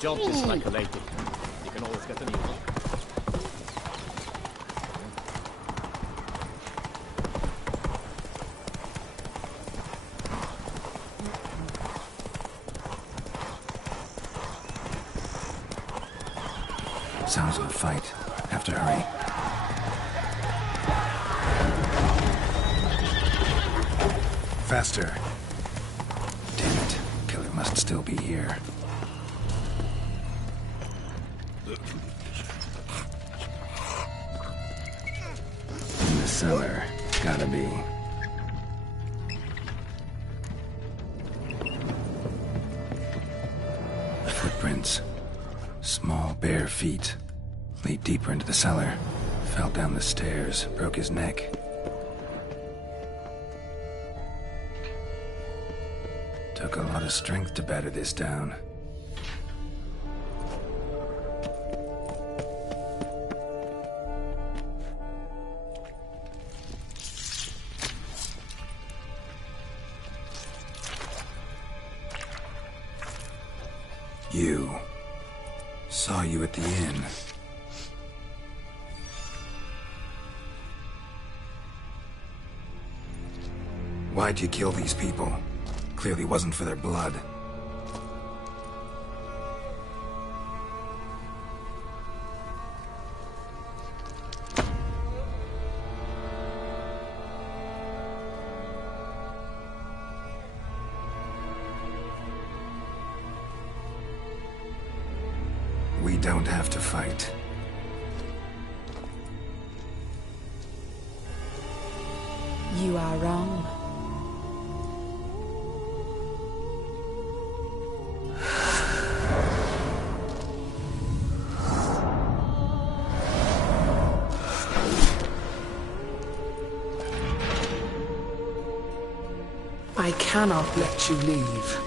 Job is speculated. You can always get a new one. Sounds of a fight. Have to hurry. Faster. Damn it. Killer must still be here. In the cellar. Gotta be. Footprints. Small, bare feet. Lead deeper into the cellar. Fell down the stairs, broke his neck. Took a lot of strength to batter this down. You. Saw you at the inn. Why'd you kill these people? Clearly wasn't for their blood. We don't have to fight. You are wrong. I cannot let you leave.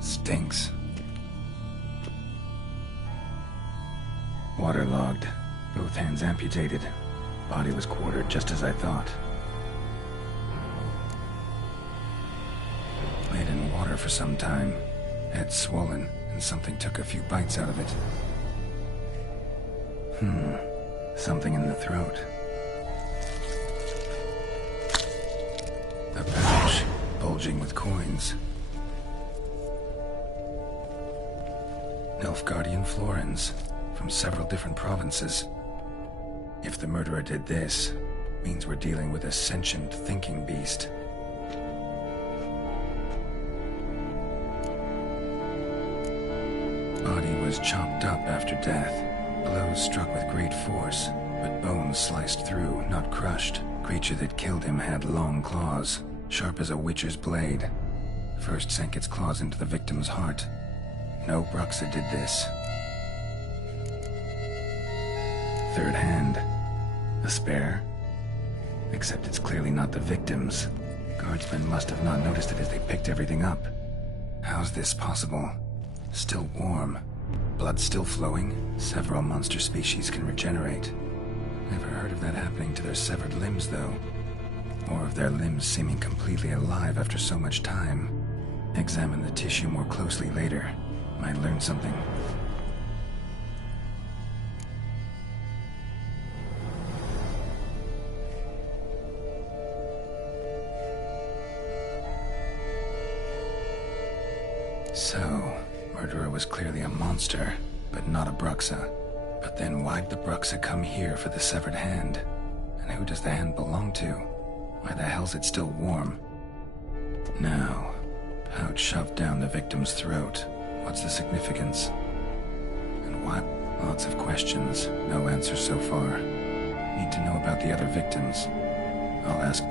Stinks. Waterlogged. Both hands amputated. Body was quartered just as I thought. Laid in water for some time. Head swollen, and something took a few bites out of it. Something in the throat. A pouch bulging with coins. Nilfgaardian florins from several different provinces. If the murderer did this, means we're dealing with a sentient thinking beast. Body was chopped up after death. Blows struck with great force, but bones sliced through, not crushed. Creature that killed him had long claws, sharp as a witcher's blade. First sank its claws into the victim's heart. No Bruxa did this. Third hand. A spare? Except it's clearly not the victim's. Guardsmen must have not noticed it as they picked everything up. How's this possible? Still warm. Blood still flowing. Several monster species can regenerate. Never heard of that happening to their severed limbs, though. Or of their limbs seeming completely alive after so much time. Examine the tissue more closely later. Might learn something. So, murderer was clearly a monster, but not a Bruxa. But then why'd the Bruxa come here for the severed hand? And who does the hand belong to? Why the hell's it still warm? Now, pouch shoved down the victim's throat. What's the significance? And what? Lots of questions, no answers so far. Need to know about the other victims. I'll ask.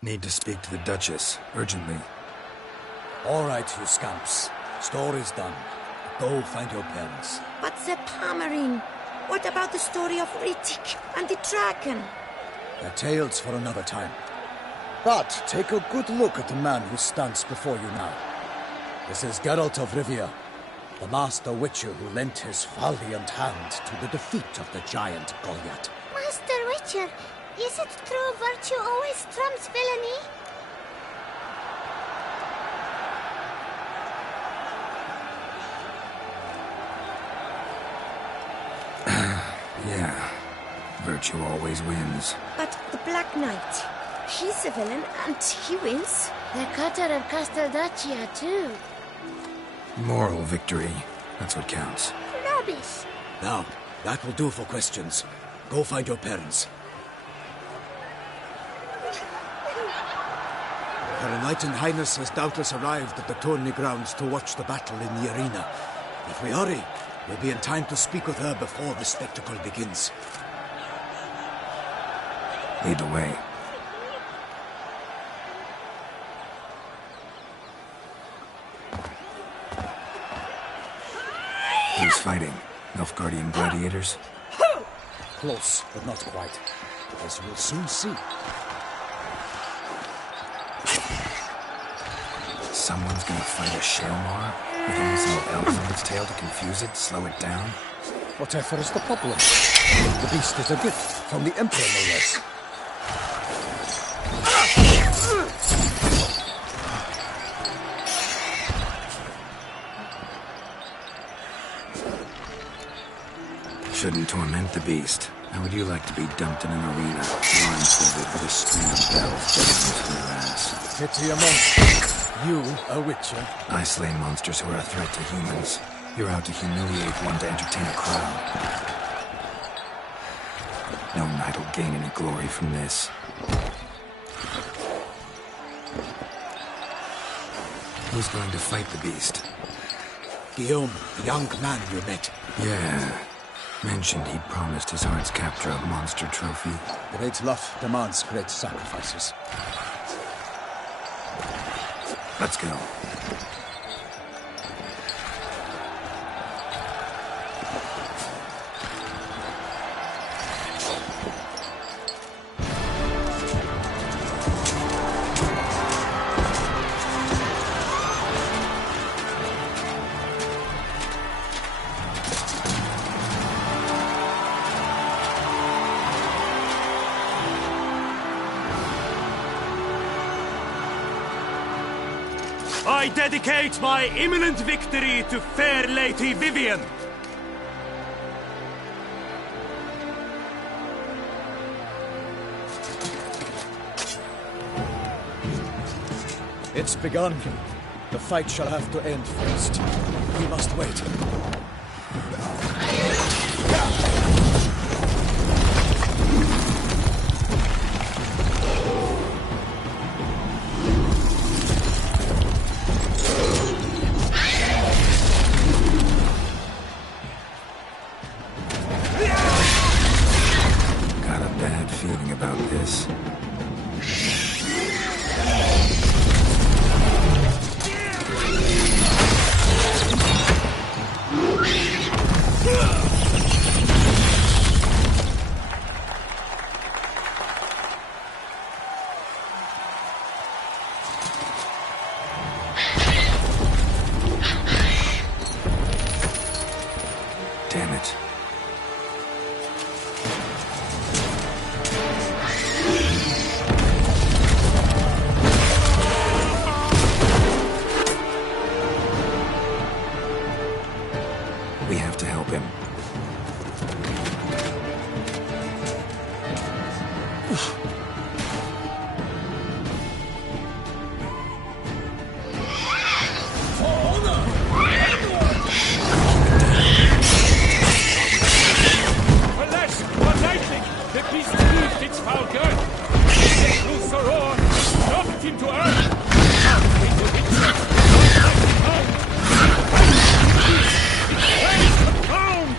Need to speak to the Duchess, urgently. All right, you scamps. Story's done. Go find your parents. But the Pomerine, what about the story of Rittik and the dragon? They're tales for another time. But take a good look at the man who stands before you now. This is Geralt of Rivia, the master witcher who lent his valiant hand to the defeat of the giant Goliath. Master Witcher, is it true virtue always trumps villainy? Yeah, virtue always wins. But the Black Knight, he's a villain and he wins. The cutter of Casteldacia, too. Moral victory. That's what counts. Rubbish. Now, that will do for questions. Go find your parents. Her Enlightened Highness has doubtless arrived at the tourney grounds to watch the battle in the arena. If we hurry, we'll be in time to speak with her before the spectacle begins. Lead the way. Who's fighting? Nilfgaardian gladiators? Close, but not quite. As we'll soon see. Someone's gonna fight a Shelmar? With only some elves on its tail to confuse it, slow it down? Whatever is the problem? The beast is a gift from the Emperor, no less. Shouldn't torment the beast. How would you like to be dumped in an arena, blindfolded with a string of bells jammed to your ass? Pity a monster. You, a witcher? I slay monsters who are a threat to humans. You're out to humiliate one to entertain a crowd. No knight will gain any glory from this. Who's going to fight the beast? Guillaume, the young man you met. Yeah. Mentioned he'd promised his heart's capture a monster trophy. Great love demands great sacrifices. Let's go. I dedicate my imminent victory to fair Lady Vivienne. It's begun. The fight shall have to end first. We must wait. Got a bad feeling about this. Damn it. We have to help him. Alas, one lightning! The beast proved its foul girth! Through Thoron, knocked him to earth! Out with the witcher! Raise the pound!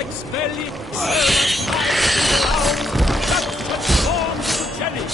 Pike's belly, servants eyes in the loud, that transforms to jelly.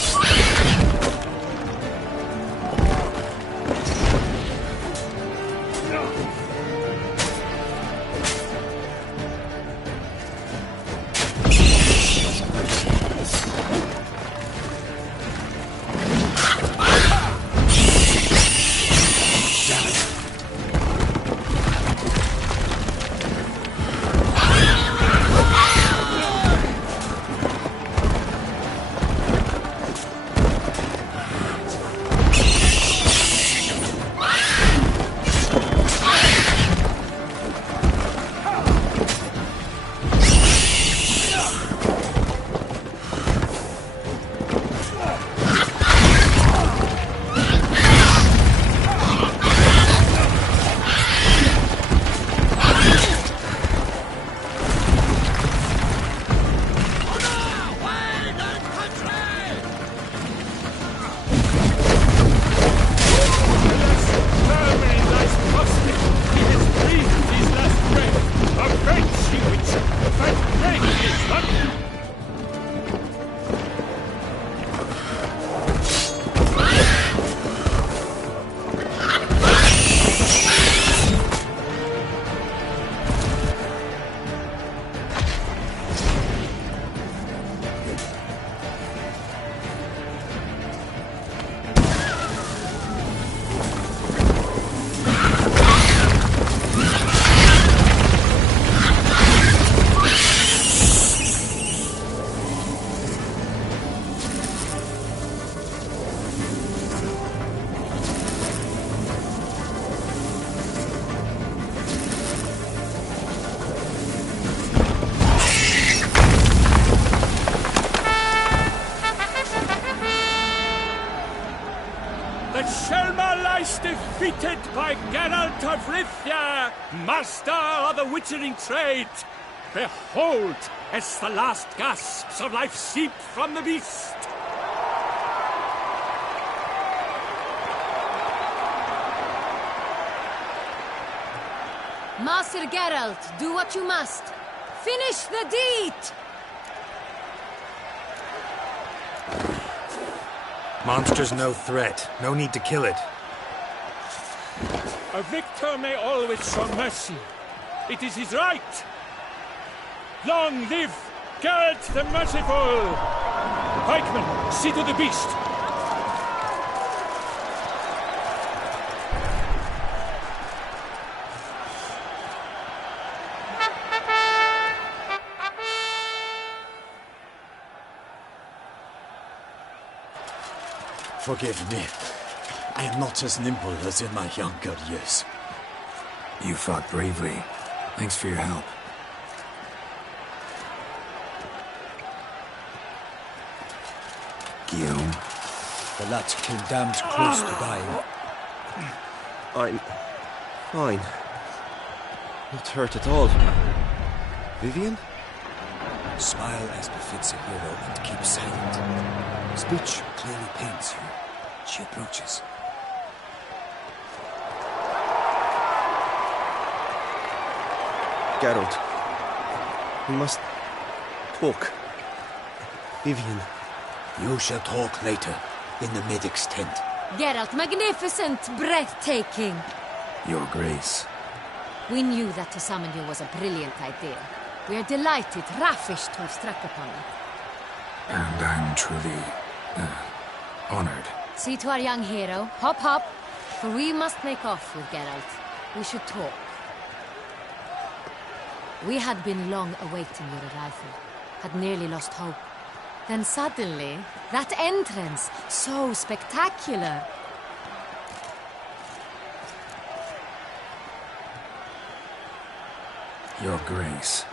Defeated by Geralt of Rivia, master of the witchering trade. Behold, as the last gasps of life seep from the beast. Master Geralt, do what you must. Finish the deed! Monster's no threat. No need to kill it. A victor may always show mercy. It is his right. Long live Geralt the Merciful! Pikeman, see to the beast. Forgive me. I am not as nimble as in my younger years. You fought bravely. Thanks for your help. Guillaume? The lad came damned close to dying. I'm fine. Not hurt at all. Vivian? Smile as befits a hero and keep silent. Speech clearly pains you. She approaches. Geralt, we must talk. Vivian. You shall talk later, in the medic's tent. Geralt, magnificent, breathtaking. Your Grace. We knew that to summon you was a brilliant idea. We are delighted, ravished to have struck upon it. And I'm truly honored. See to our young hero. Hop, hop. For we must make off with Geralt. We should talk. We had been long awaiting your arrival. Had nearly lost hope. Then suddenly, that entrance, so spectacular. Your Grace.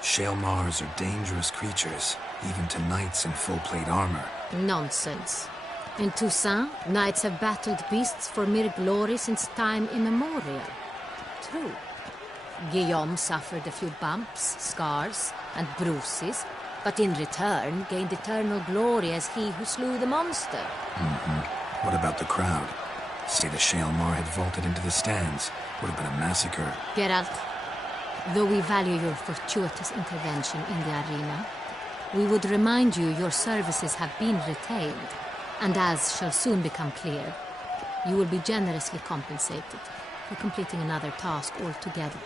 Shaelmars are dangerous creatures, even to knights in full-plate armor. Nonsense. In Toussaint, knights have battled beasts for mere glory since time immemorial. True. Guillaume suffered a few bumps, scars, and bruises, but in return gained eternal glory as he who slew the monster. What about the crowd? Say the Shaelmar had vaulted into the stands. Would have been a massacre. Geralt, Though we value your fortuitous intervention in the arena, we would remind you your services have been retained, and as shall soon become clear, you will be generously compensated for completing another task altogether.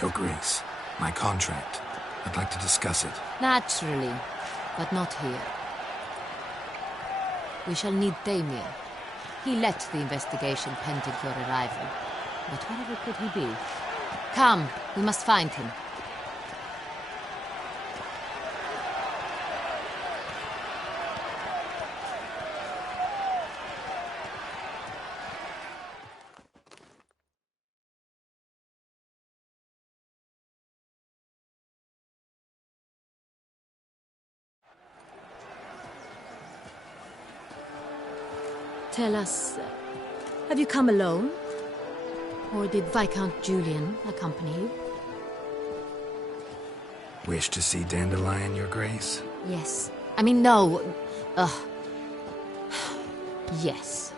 Your Grace, my contract. I'd like to discuss it. Naturally, but not here. We shall need Damien. He led the investigation pending your arrival. But whatever could he be? Come, we must find him. Tell us, have you come alone? Or did Viscount Julian accompany you? Wish to see Dandelion, Your Grace? Yes. I mean, no. Yes.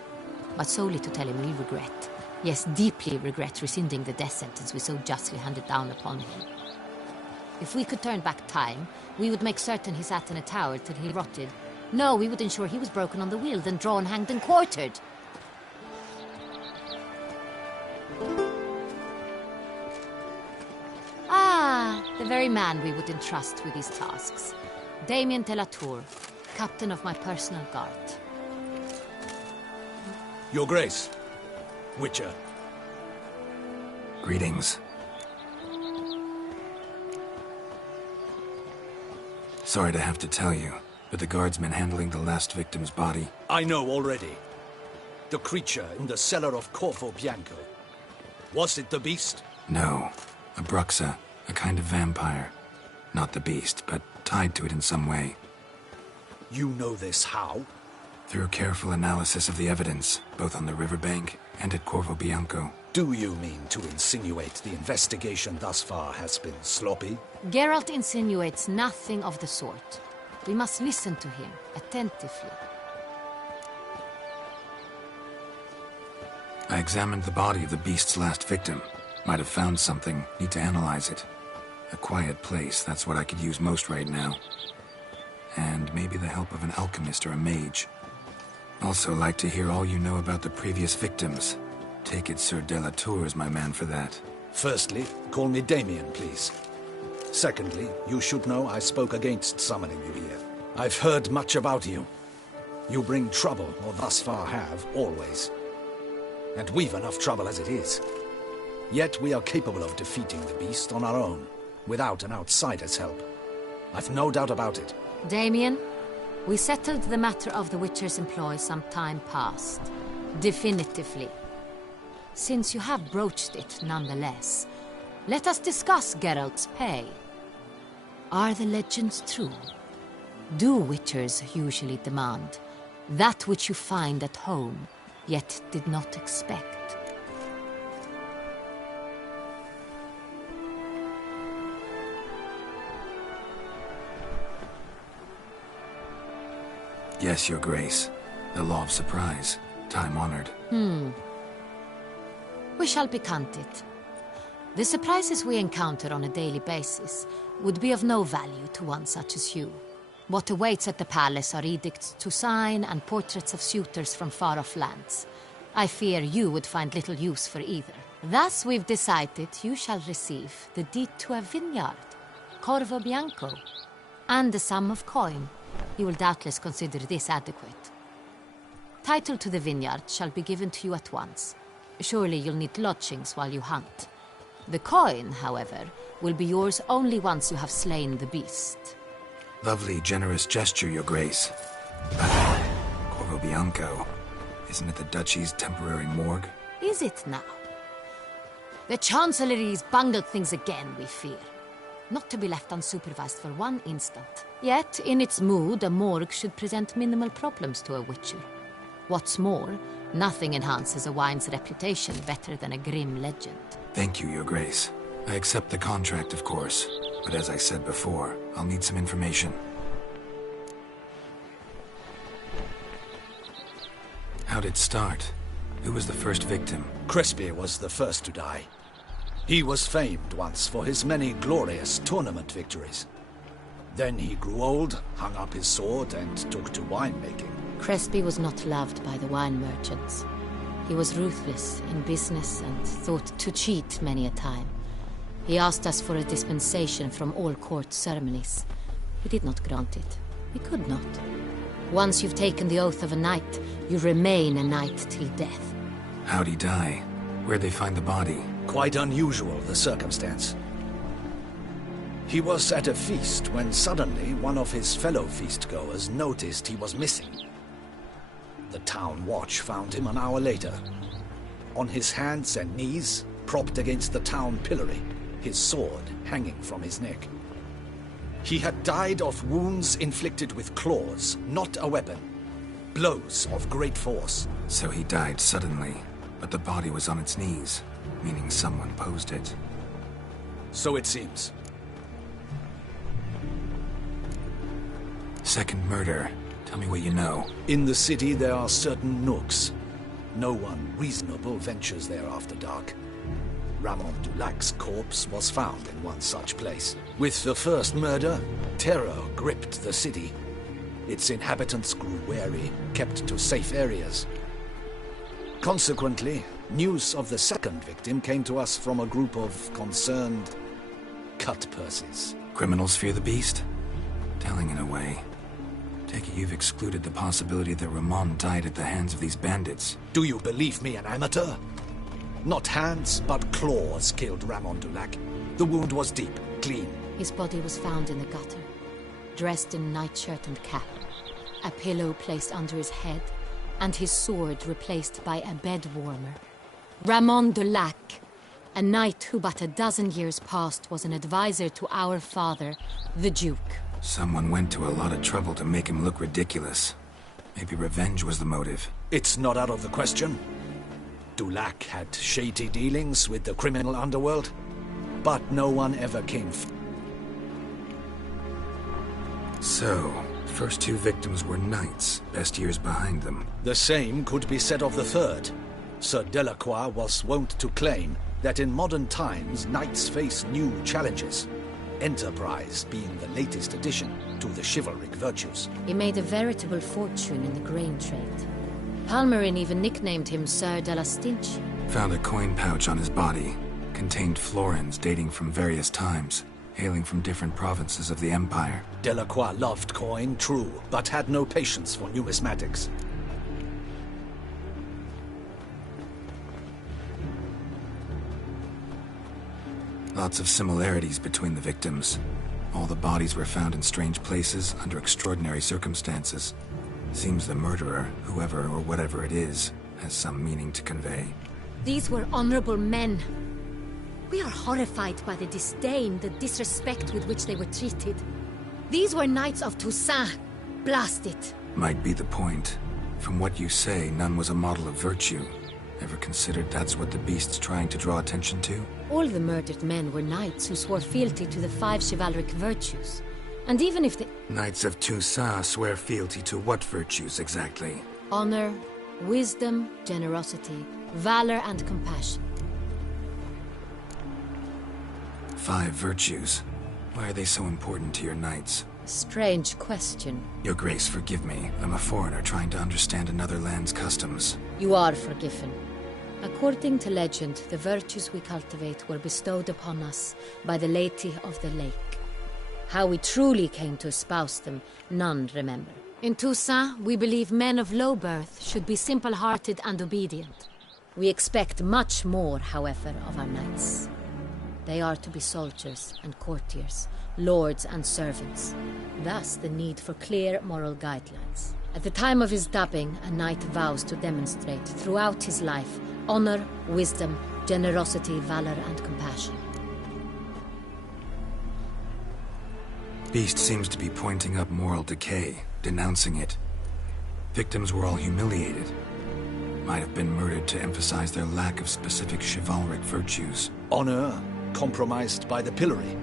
But solely to tell him we regret. Yes, deeply regret rescinding the death sentence we so justly handed down upon him. If we could turn back time, we would make certain he sat in a tower till he rotted. No, we would ensure he was broken on the wheel, then drawn, hanged, and quartered. The very man we would entrust with these tasks. Damien de la Tour, captain of my personal guard. Your Grace, Witcher. Greetings. Sorry to have to tell you, but the guardsman handling the last victim's body... I know already. The creature in the cellar of Corvo Bianco. Was it the beast? No. A Bruxa. A kind of vampire. Not the beast, but tied to it in some way. You know this how? Through careful analysis of the evidence, both on the riverbank and at Corvo Bianco. Do you mean to insinuate the investigation thus far has been sloppy? Geralt insinuates nothing of the sort. We must listen to him attentively. I examined the body of the beast's last victim. Might have found something. Need to analyze it. A quiet place, that's what I could use most right now. And maybe the help of an alchemist or a mage. Also like to hear all you know about the previous victims. Take it Sir de la Tour is my man for that. Firstly, call me Damien, please. Secondly, you should know I spoke against summoning you here. I've heard much about you. You bring trouble, or thus far have, always. And we've enough trouble as it is. Yet we are capable of defeating the beast on our own, without an outsider's help. I've no doubt about it. Damien, we settled the matter of the Witcher's employ some time past. Definitively. Since you have broached it nonetheless, let us discuss Geralt's pay. Are the legends true? Do Witchers usually demand that which you find at home, yet did not expect? Yes, Your Grace. The law of surprise. Time-honored. We shall be candid. The surprises we encounter on a daily basis would be of no value to one such as you. What awaits at the palace are edicts to sign and portraits of suitors from far-off lands. I fear you would find little use for either. Thus we've decided you shall receive the deed to a vineyard, Corvo Bianco, and a sum of coin. You will doubtless consider this adequate. Title to the vineyard shall be given to you at once. Surely you'll need lodgings while you hunt. The coin, however, will be yours only once you have slain the beast. Lovely, generous gesture, Your Grace. But Corvo Bianco, isn't it the Duchy's temporary morgue? Is it now? The Chancellery's bungled things again, we fear. Not to be left unsupervised for one instant. Yet, in its mood, a morgue should present minimal problems to a Witcher. What's more, nothing enhances a wine's reputation better than a grim legend. Thank you, Your Grace. I accept the contract, of course. But as I said before, I'll need some information. How'd it start? Who was the first victim? Crespi was the first to die. He was famed once for his many glorious tournament victories. Then he grew old, hung up his sword, and took to winemaking. Crespi was not loved by the wine merchants. He was ruthless in business and thought to cheat many a time. He asked us for a dispensation from all court ceremonies. We did not grant it. We could not. Once you've taken the oath of a knight, you remain a knight till death. How'd he die? Where'd they find the body? Quite unusual, the circumstance. He was at a feast when suddenly one of his fellow feastgoers noticed he was missing. The town watch found him an hour later. On his hands and knees, propped against the town pillory, his sword hanging from his neck. He had died of wounds inflicted with claws, not a weapon. Blows of great force. So he died suddenly, but the body was on its knees, meaning someone posed it. So it seems. Second murder. Tell me what you know. In the city there are certain nooks. No one reasonable ventures there after dark. Ramon Dulac's corpse was found in one such place. With the first murder, terror gripped the city. Its inhabitants grew wary, kept to safe areas. Consequently, news of the second victim came to us from a group of concerned cut-purses. Criminals fear the beast? Telling in a way. Take it you've excluded the possibility that Ramon died at the hands of these bandits. Do you believe me an amateur? Not hands, but claws killed Ramon Dulac. The wound was deep, clean. His body was found in the gutter, dressed in nightshirt and cap, a pillow placed under his head, and his sword replaced by a bed warmer. Ramon Dulac, a knight who but a dozen years past was an advisor to our father, the Duke. Someone went to a lot of trouble to make him look ridiculous. Maybe revenge was the motive. It's not out of the question. Dulac had shady dealings with the criminal underworld, but no one ever came. So, first two victims were knights, best years behind them. The same could be said of the third. Sir Delacroix was wont to claim that in modern times knights face new challenges. Enterprise being the latest addition to the chivalric virtues. He made a veritable fortune in the grain trade. Palmerin even nicknamed him Sir de la Stinch. Found a coin pouch on his body. Contained florins dating from various times, hailing from different provinces of the Empire. Delacroix loved coin, true, but had no patience for numismatics. Lots of similarities between the victims. All the bodies were found in strange places, under extraordinary circumstances. Seems the murderer, whoever or whatever it is, has some meaning to convey. These were honorable men. We are horrified by the disdain, the disrespect with which they were treated. These were knights of Toussaint. Blast it. Might be the point. From what you say, none was a model of virtue. Ever considered that's what the beast's trying to draw attention to? All the murdered men were knights who swore fealty to the 5 chivalric virtues. And even if the... Knights of Toussaint swear fealty to what virtues exactly? Honor, wisdom, generosity, valor, and compassion. 5 virtues. Why are they so important to your knights? Strange question. Your Grace, forgive me. I'm a foreigner trying to understand another land's customs. You are forgiven. According to legend, the virtues we cultivate were bestowed upon us by the Lady of the Lake. How we truly came to espouse them, none remember. In Toussaint, we believe men of low birth should be simple-hearted and obedient. We expect much more, however, of our knights. They are to be soldiers and courtiers, lords and servants. Thus, the need for clear moral guidelines. At the time of his dubbing, a knight vows to demonstrate throughout his life honor, wisdom, generosity, valor, and compassion. Beast seems to be pointing up moral decay, denouncing it. Victims were all humiliated. Might have been murdered to emphasize their lack of specific chivalric virtues. Honor compromised by the pillory.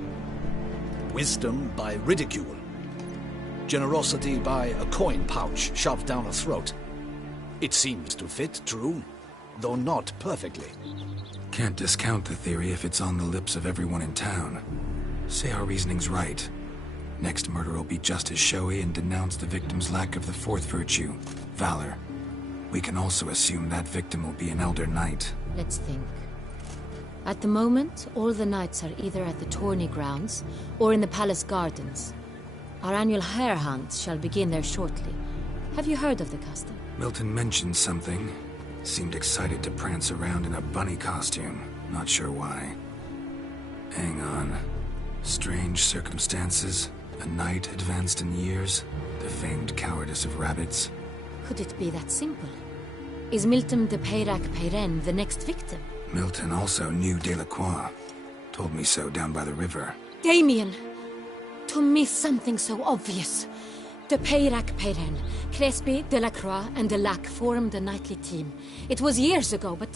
Wisdom by ridicule. Generosity by a coin pouch shoved down a throat. It seems to fit, true, though not perfectly. Can't discount the theory if it's on the lips of everyone in town. Say our reasoning's right. Next murder will be just as showy and denounce the victim's lack of the fourth virtue, valor. We can also assume that victim will be an elder knight. Let's think. At the moment, all the knights are either at the tourney grounds or in the palace gardens. Our annual hare hunt shall begin there shortly. Have you heard of the custom? Milton mentioned something. Seemed excited to prance around in a bunny costume. Not sure why. Hang on. Strange circumstances. A knight advanced in years. The famed cowardice of rabbits. Could it be that simple? Is Milton de Peyrac Peyren the next victim? Milton also knew Delacroix. Told me so down by the river. Damien! To miss something so obvious. De Peyrac Peyren, Crespi, Delacroix, and Delac formed a knightly team. It was years ago, but...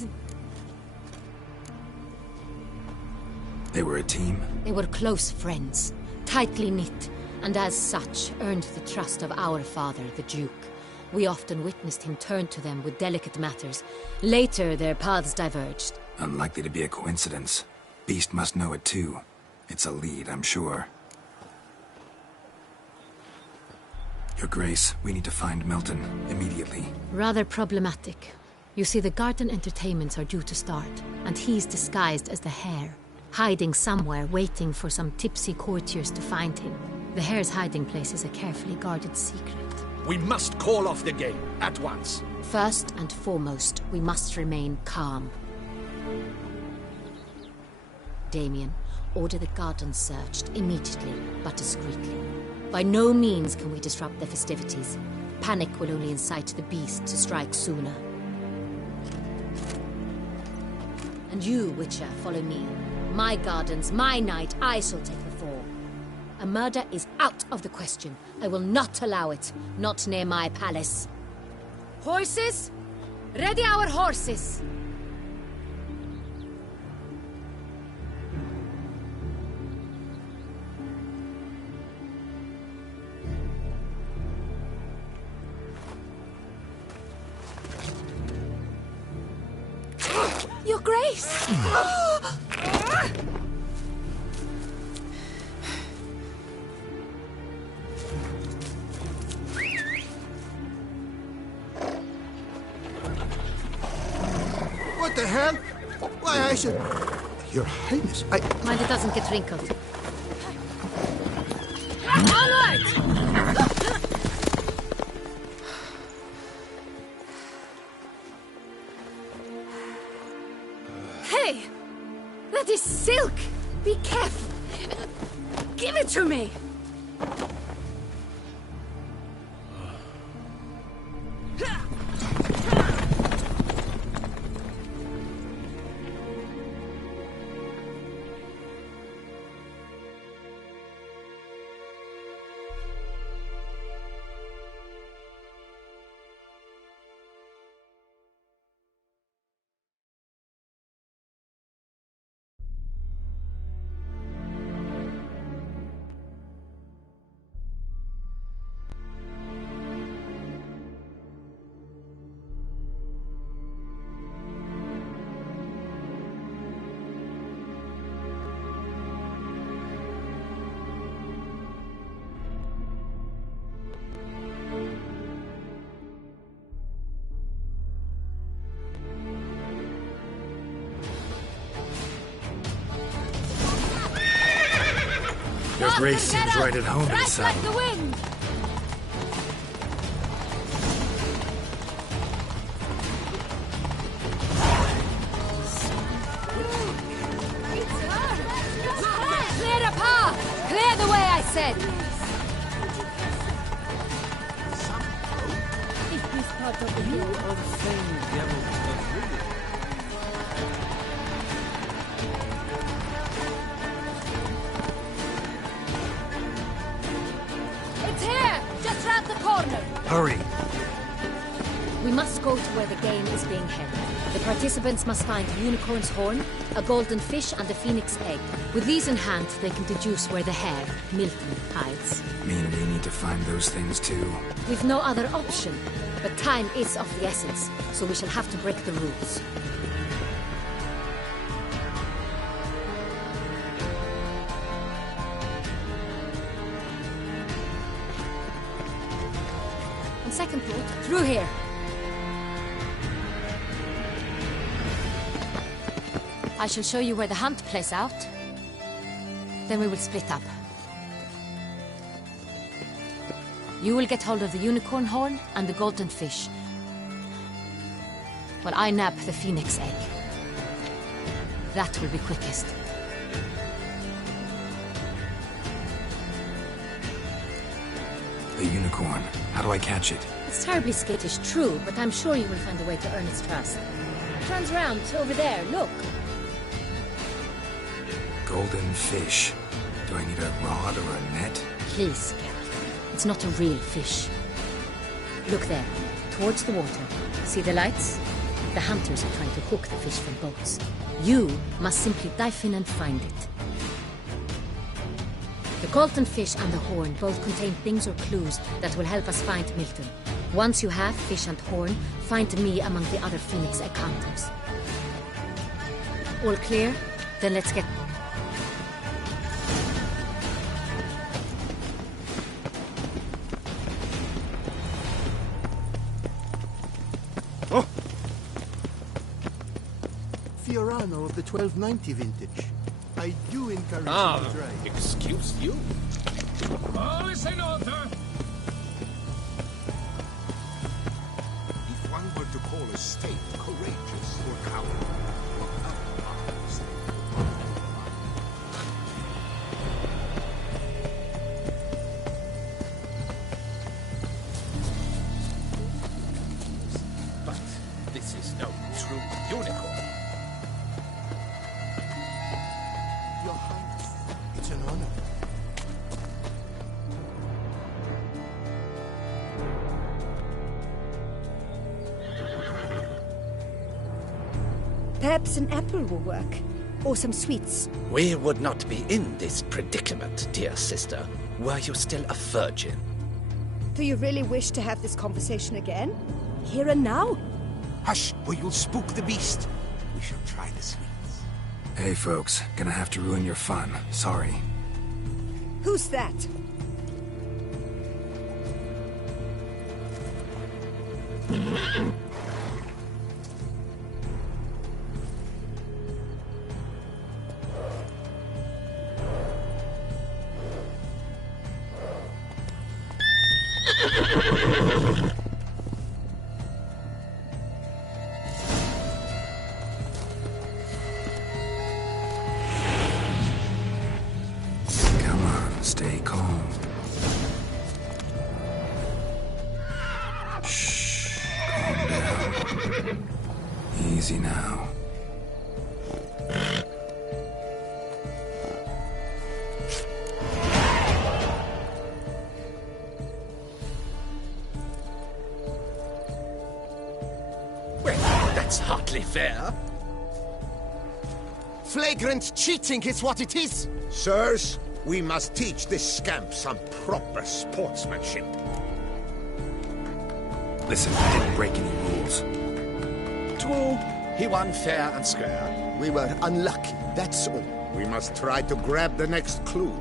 They were a team? They were close friends, tightly knit, and as such earned the trust of our father, the Duke. We often witnessed him turn to them with delicate matters. Later, their paths diverged. Unlikely to be a coincidence. Beast must know it too. It's a lead, I'm sure. Your Grace, we need to find Milton, immediately. Rather problematic. You see, the garden entertainments are due to start, and he's disguised as the hare, hiding somewhere, waiting for some tipsy courtiers to find him. The hare's hiding place is a carefully guarded secret. We must call off the game, at once. First and foremost, we must remain calm. Damien, order the garden searched immediately, but discreetly. By no means can we disrupt the festivities. Panic will only incite the beast to strike sooner. And you, Witcher, follow me. My gardens, my night, I shall take the fall. A murder is out of the question. I will not allow it. Not near my palace. Horses? Ready our horses! Your Grace! What the hell? Why, I should... Your Highness, Mind it doesn't get wrinkled. Onward! Hey! That is silk! Be careful! Give it to me! Your Grace seems right at home in the Right saddle. like the wind! Clear the path! Clear the way, I said! Is this part of the hill or the same devil? It's here! Just round the corner! Hurry! We must go to where the game is being held. The participants must find a unicorn's horn, a golden fish, and a phoenix egg. With these in hand, they can deduce where the hare, Milton, hides. Mean we need to find those things too? We've no other option. But time is of the essence, so we shall have to break the rules. second thought, through here. I shall show you where the hunt plays out. Then we will split up. You will get hold of the unicorn horn and the golden fish, while I nab the phoenix egg. That will be quickest. The unicorn. How do I catch it? It's terribly skittish, true, but I'm sure you will find a way to earn its trust. Turns round, over there, look. Golden fish. Do I need a rod or a net? Please, Geralt. It's not a real fish. Look there, towards the water. See the lights? The hunters are trying to hook the fish from boats. You must simply dive in and find it. The golden fish and the horn both contain things or clues that will help us find Milton. Once you have fish and horn, find me among the other Phoenix Egg hunters. All clear? Then let's get... Fiorano of the 1290 vintage. I do encourage you to try. Excuse you? All is in order. If one were to call a state courageous or cowardly, what other arms? But this is no true unicorn. Your Highness, it's an honor. Perhaps an apple will work. Or some sweets. We would not be in this predicament, dear sister, were you still a virgin. Do you really wish to have this conversation again? Here and now? Hush, or you'll spook the beast. We shall try the sweets. Hey, folks. Gonna have to ruin your fun. Sorry. Who's that? Come on, stay calm. Shh. Calm down. Easy now. Well, that's hardly fair. Flagrant cheating is what it is. Sirs, we must teach this scamp some proper sportsmanship. Listen, I didn't break any rules. True, he won fair and square. We were unlucky, that's all. We must try to grab the next clue.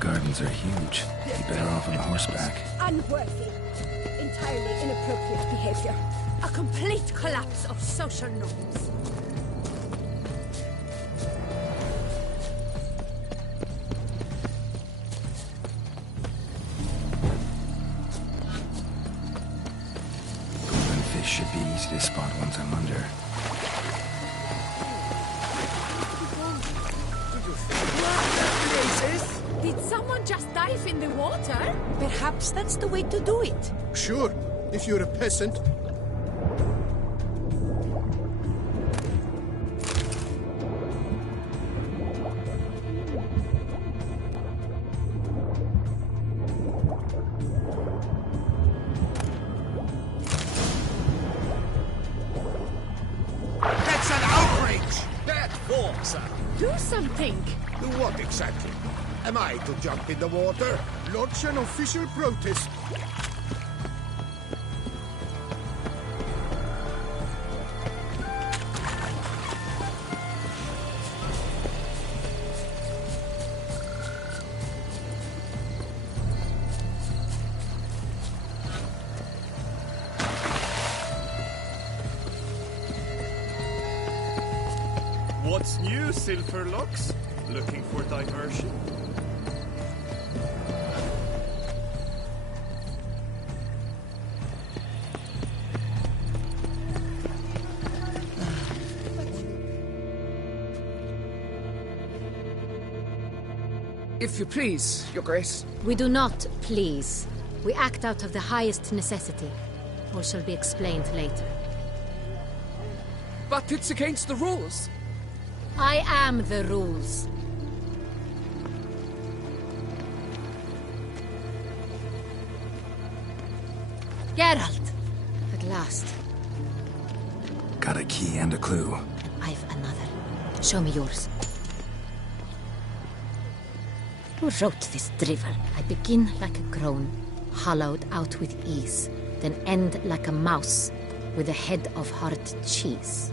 Gardens are huge. Be better off on horseback. Unworthy. Entirely inappropriate behavior. A complete collapse of social norms. Golden fish should be easy to spot once I'm under. Did someone just dive in the water? Perhaps that's the way to do it. Sure, if you're a peasant. That's an outrage! Bad form, sir. Do something. Do what exactly? Am I to jump in the water? Lodge an official protest. What's new, Silverlocks? Looking for diversion? If you please, Your Grace. We do not please. We act out of the highest necessity. All shall be explained later. But it's against the rules. I am the rules. Geralt! At last. Got a key and a clue. I've another. Show me yours. Who wrote this drivel? I begin like a crone, hollowed out with ease, then end like a mouse, with a head of hard cheese.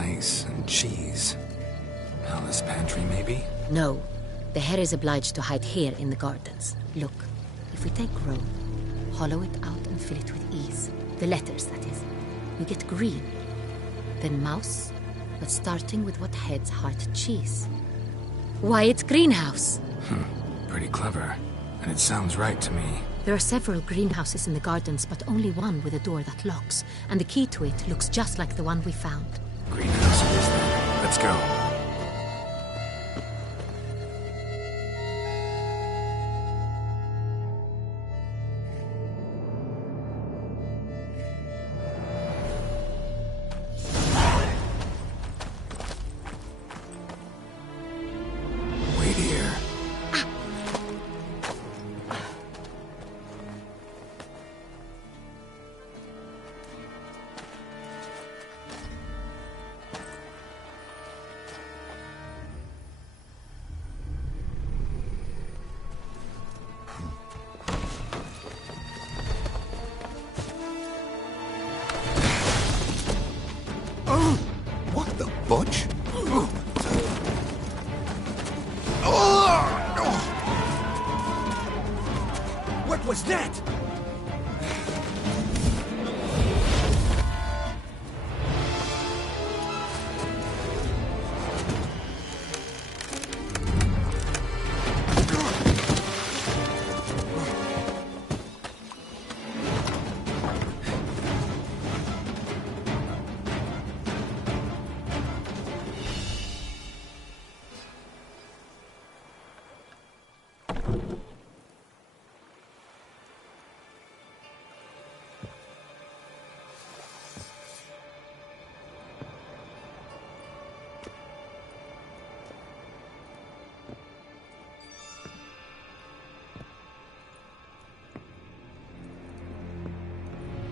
Spice and cheese. Palace pantry, maybe? No. The hare is obliged to hide here in the gardens. Look, if we take roe, hollow it out and fill it with ease. The letters, that is. We get green. Then mouse, but starting with what heads heart cheese. Why, it's greenhouse! Pretty clever. And it sounds right to me. There are several greenhouses in the gardens, but only one with a door that locks. And the key to it looks just like the one we found. Greenhouse it is then. Let's go. Wait here. What the butch? What was that?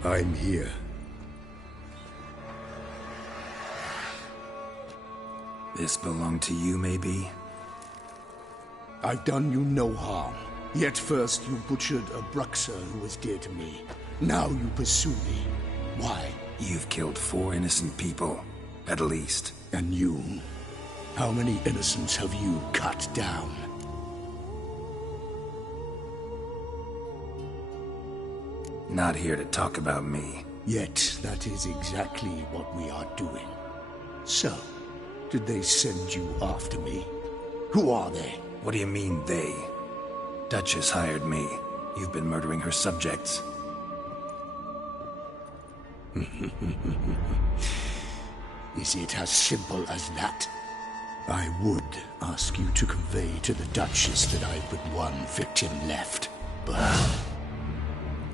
I'm here. This belonged to you, maybe? I've done you no harm. Yet first you butchered a Bruxer who was dear to me. Now you pursue me. Why? You've killed 4 innocent people, at least. And you? How many innocents have you cut down? Not here to talk about me. Yet that is exactly what we are doing. So, did they send you after me? Who are they? What do you mean, they? Duchess hired me. You've been murdering her subjects. Is it as simple as that? I would ask you to convey to the Duchess that I've but one victim left, but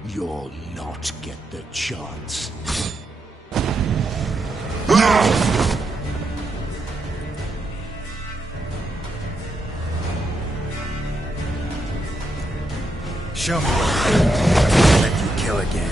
you'll not get the chance. Show me what let you kill again.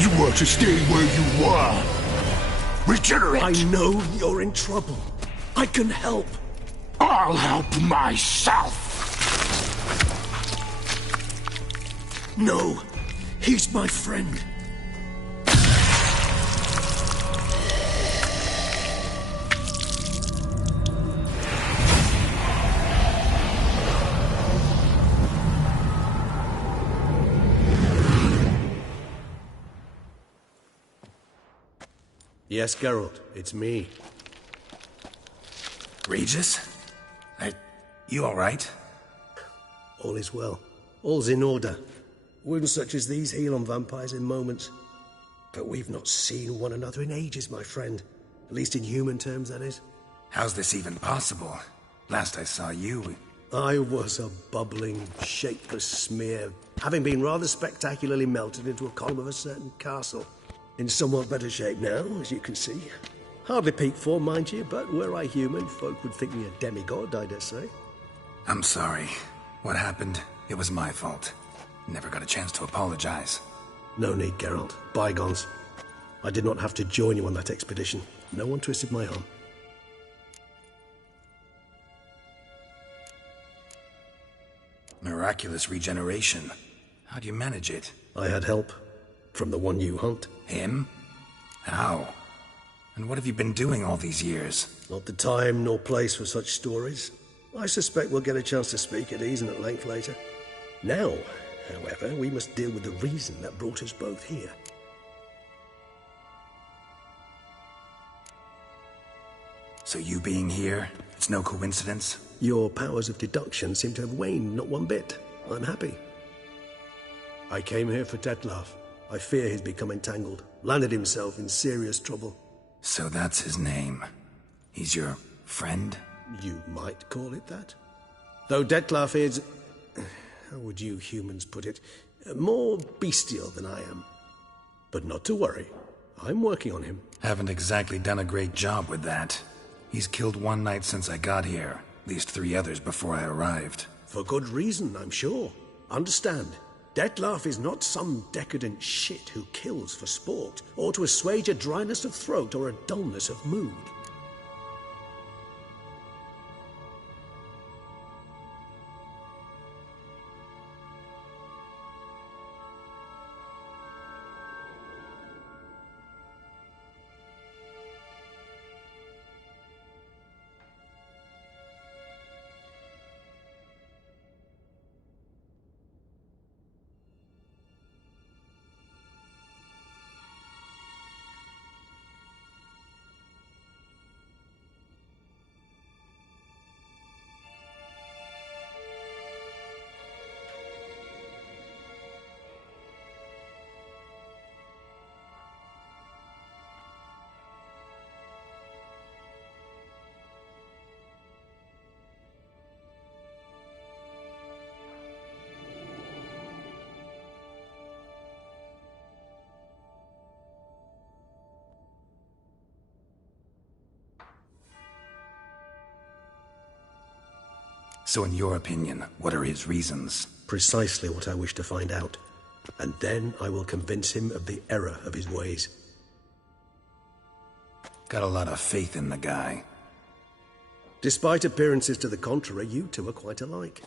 You were to stay where you were. Regenerate! I know you're in trouble. I can help. I'll help myself! No, he's my friend. Yes, Geralt, it's me. Regis? You all right? All is well. All's in order. Wounds such as these heal on vampires in moments. But we've not seen one another in ages, my friend. At least in human terms, that is. How's this even possible? Last I saw you... I was a bubbling, shapeless smear, having been rather spectacularly melted into a column of a certain castle. In somewhat better shape now, as you can see. Hardly peak form, mind you, but were I human, folk would think me a demigod, I dare say. I'm sorry. What happened, it was my fault. Never got a chance to apologize. No need, Geralt. Bygones. I did not have to join you on that expedition. No one twisted my arm. Miraculous regeneration. How do you manage it? I had help. From the one you hunt. Him? How? And what have you been doing all these years? Not the time nor place for such stories. I suspect we'll get a chance to speak at ease and at length later. Now, however, we must deal with the reason that brought us both here. So you being here, it's no coincidence? Your powers of deduction seem to have waned not one bit. I'm happy. I came here for Dettlaff. I fear he's become entangled, landed himself in serious trouble. So that's his name. He's your friend? You might call it that. Though Dettlaff is... how would you humans put it? More bestial than I am. But not to worry. I'm working on him. Haven't exactly done a great job with that. He's killed one knight since I got here. At least 3 others before I arrived. For good reason, I'm sure. Understand. Dettlaff is not some decadent shit who kills for sport, or to assuage a dryness of throat or a dullness of mood. So in your opinion, what are his reasons? Precisely what I wish to find out. And then I will convince him of the error of his ways. Got a lot of faith in the guy. Despite appearances to the contrary, you two are quite alike.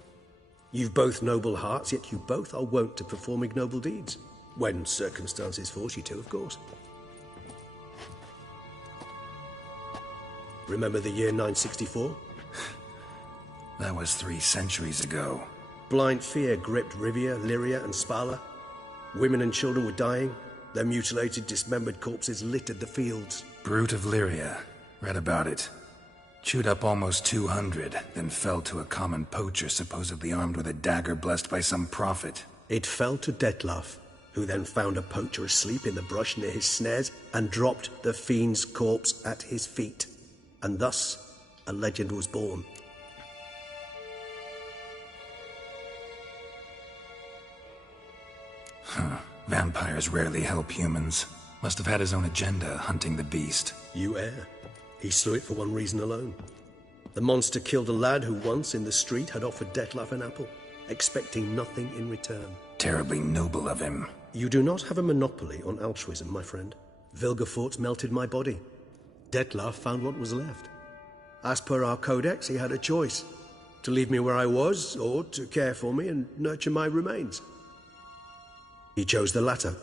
You've both noble hearts, yet you both are wont to perform ignoble deeds. When circumstances force you to, of course. Remember the year 964? That was 3 centuries ago. Blind fear gripped Rivia, Lyria, and Spala. Women and children were dying. Their mutilated, dismembered corpses littered the fields. Brute of Lyria. Read about it. Chewed up almost 200, then fell to a common poacher supposedly armed with a dagger blessed by some prophet. It fell to Dettlaff, who then found a poacher asleep in the brush near his snares and dropped the fiend's corpse at his feet. And thus, a legend was born. Vampires rarely help humans. Must have had his own agenda, hunting the beast. You err. He slew it for one reason alone. The monster killed a lad who once, in the street, had offered Dettlaff an apple, expecting nothing in return. Terribly noble of him. You do not have a monopoly on altruism, my friend. Vilgefortz melted my body. Dettlaff found what was left. As per our codex, he had a choice. To leave me where I was, or to care for me and nurture my remains. He chose the latter.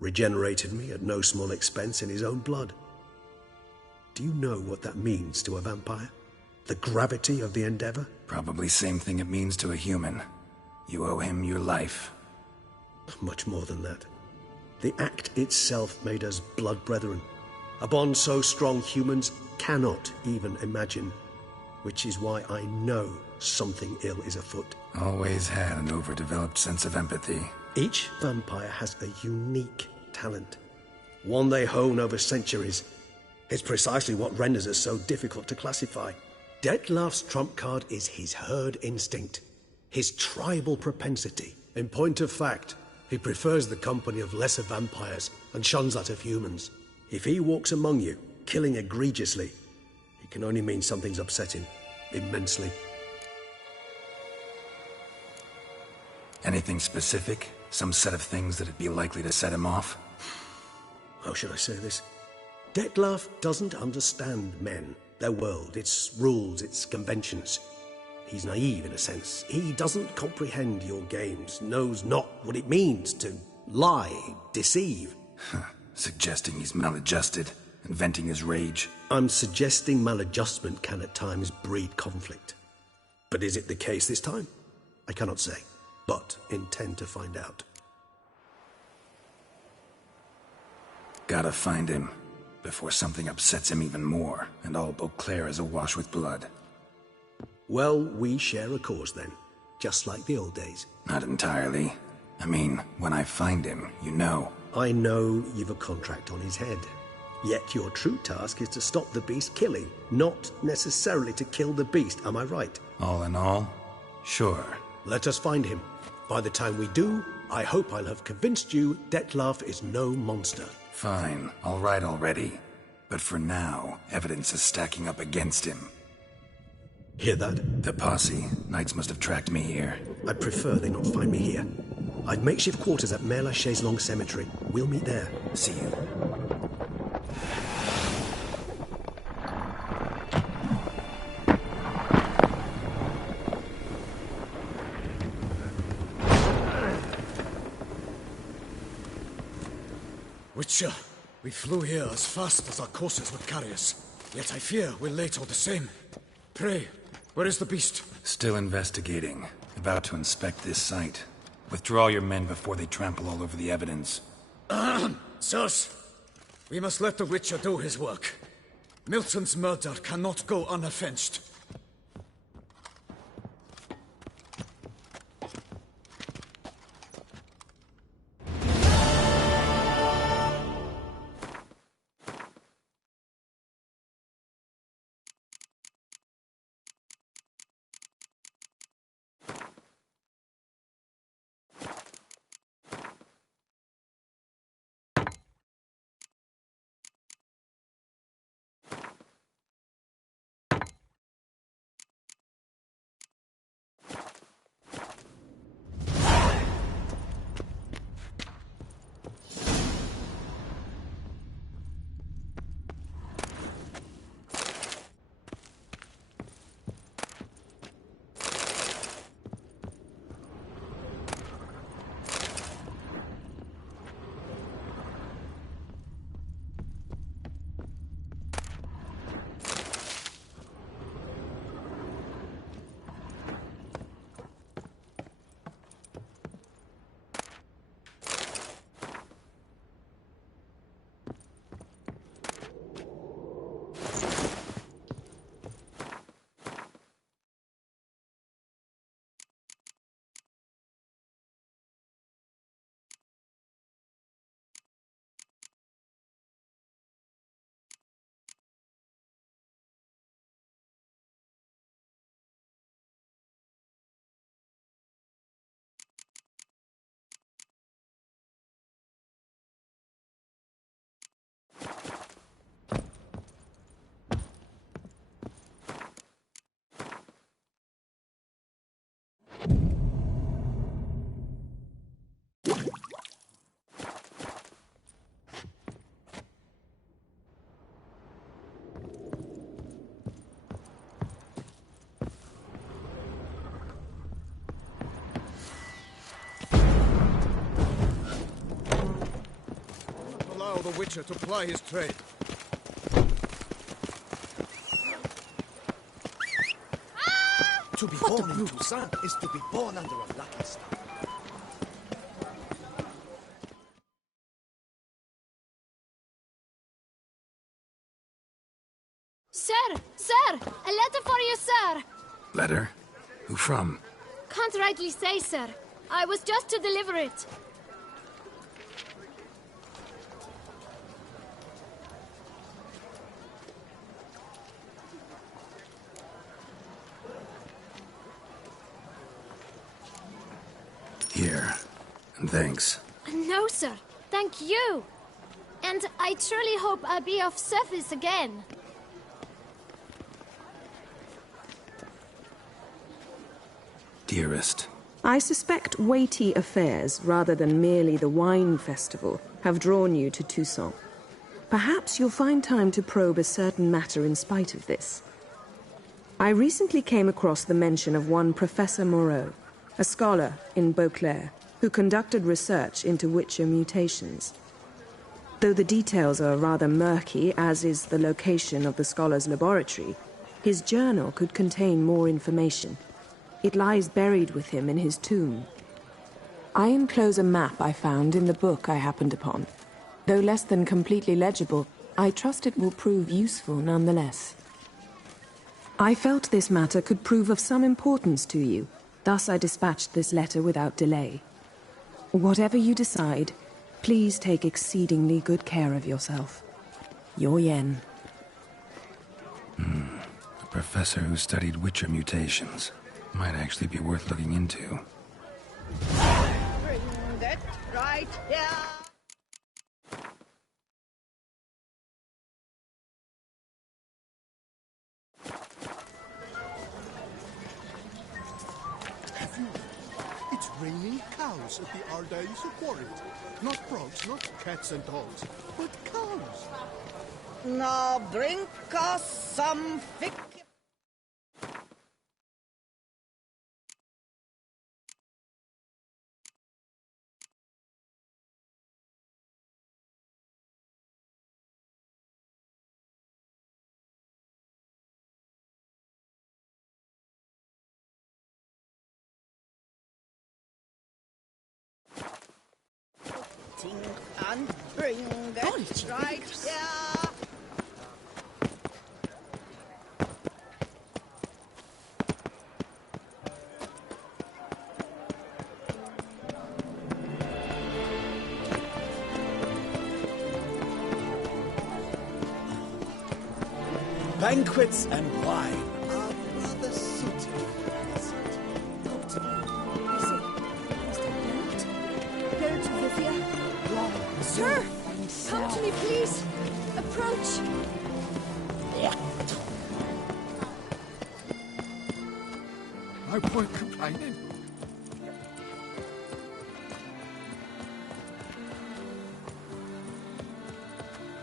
Regenerated me at no small expense in his own blood. Do you know what that means to a vampire? The gravity of the endeavor? Probably same thing it means to a human. You owe him your life. Much more than that. The act itself made us blood brethren. A bond so strong humans cannot even imagine. Which is why I know something ill is afoot. Always had an overdeveloped sense of empathy. Each vampire has a unique talent. One they hone over centuries. It's precisely what renders us so difficult to classify. Dettlaff's trump card is his herd instinct. His tribal propensity. In point of fact, he prefers the company of lesser vampires and shuns that of humans. If he walks among you, killing egregiously, it can only mean something's upset him. Immensely. Anything specific? Some set of things that'd be likely to set him off? How should I say this? Dettlaff doesn't understand men, their world, its rules, its conventions. He's naive in a sense. He doesn't comprehend your games, knows not what it means to lie, deceive. Suggesting he's maladjusted and venting his rage. I'm suggesting maladjustment can at times breed conflict. But is it the case this time? I cannot say, but intend to find out. Gotta find him, before something upsets him even more, and all Beauclair is awash with blood. Well, we share a cause then, just like the old days. Not entirely. I mean, when I find him, you know. I know you've a contract on his head. Yet your true task is to stop the beast killing, not necessarily to kill the beast, am I right? All in all, sure. Let us find him. By the time we do, I hope I'll have convinced you Dettlaff is no monster. Fine, all right already. But for now, evidence is stacking up against him. Hear that? The posse. Knights must have tracked me here. I'd prefer they not find me here. I'd makeshift quarters at Mère Lachaise Long Cemetery. We'll meet there. See you. Witcher, we flew here as fast as our courses would carry us. Yet I fear we're late all the same. Pray, where is the beast? Still investigating. About to inspect this site. Withdraw your men before they trample all over the evidence. Sirs, we must let the Witcher do his work. Milton's murder cannot go unavenged. allow the Witcher to ply his trade. To be born in Toussaint is to be born under a lucky star. Sir! Sir! A letter for you, sir! Letter? Who from? Can't rightly say, sir. I was just to deliver it. Here. And thanks. No, sir. Thank you. And I truly hope I'll be of service again. Dearest. I suspect weighty affairs, rather than merely the wine festival, have drawn you to Toussaint. Perhaps you'll find time to probe a certain matter in spite of this. I recently came across the mention of one Professor Moreau, a scholar in Beauclair, who conducted research into Witcher mutations. Though the details are rather murky, as is the location of the scholar's laboratory, his journal could contain more information. It lies buried with him in his tomb. I enclose a map I found in the book I happened upon. Though less than completely legible, I trust it will prove useful nonetheless. I felt this matter could prove of some importance to you. Thus I dispatched this letter without delay. Whatever you decide, please take exceedingly good care of yourself. Your Yen. A professor who studied Witcher mutations. Might actually be worth looking into. Bring that right here. It's raining cows at the Ardaisa quarry. Not frogs, not cats and dogs, but cows. Now drink us some thick. And bring that right here. Banquets and wine are rather suitable. Sir, come to me, please. Approach. I won't complain.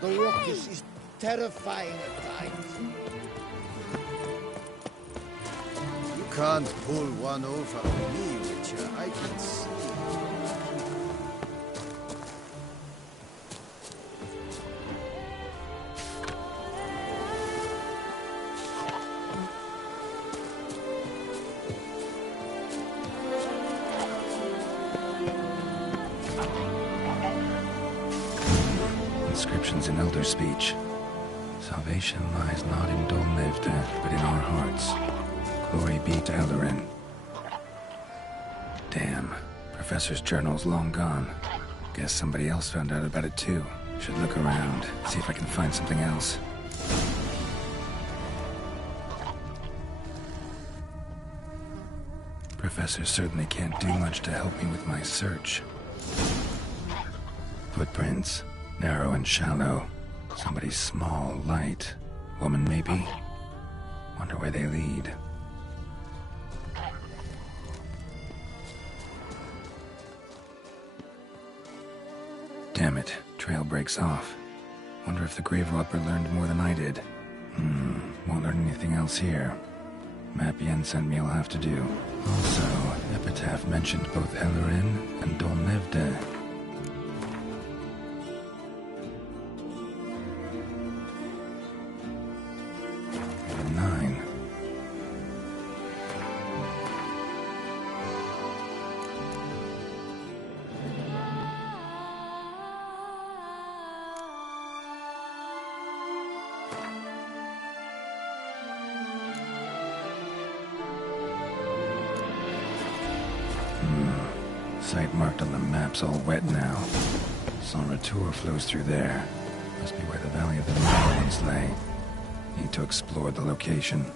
The ruckus is terrifying at times. You can't pull one over on me, Witcher. I can see. Inscriptions in Elder speech. Salvation lies not in Dol Nevda, but in our hearts. Glory be to Eldarin. Damn. Professor's journal's long gone. Guess somebody else found out about it too. Should look around, see if I can find something else. Professor certainly can't do much to help me with my search. Footprints. Narrow and shallow. Somebody small, light. Woman, maybe? Wonder where they lead. Damn it. Trail breaks off. Wonder if the grave robber learned more than I did. Won't learn anything else here. Map Yen sent me will have to do. Also, Epitaph mentioned both Eldarin and Dol Nevda. site marked on the map's all wet now. San Retour flows through there. Must be where the Valley of the Moon once lay. Need to explore the location.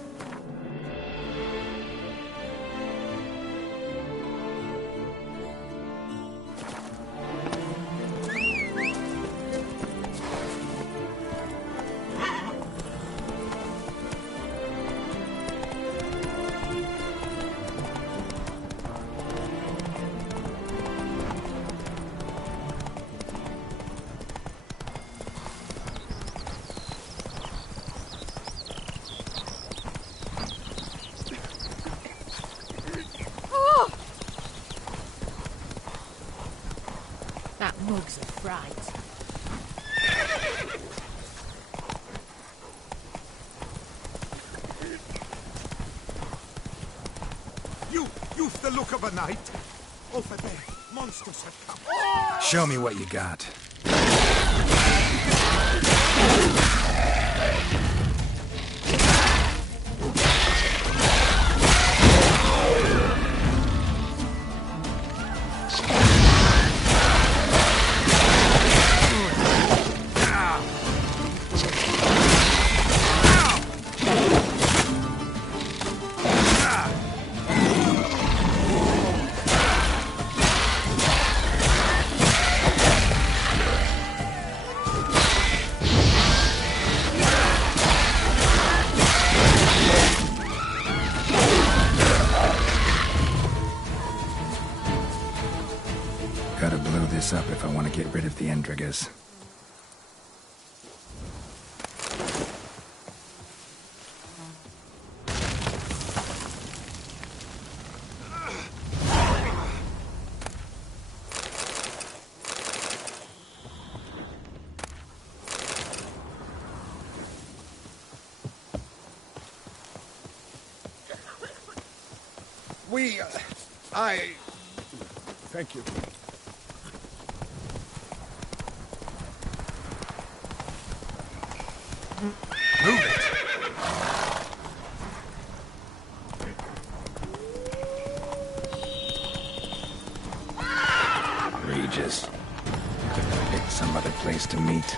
That mug's a fright. You've the look of a knight. Over there, monsters have come. Show me what you got. Gotta blow this up if I want to get rid of the Endrigas. Thank you. Move it! Regis. Could have picked some other place to meet.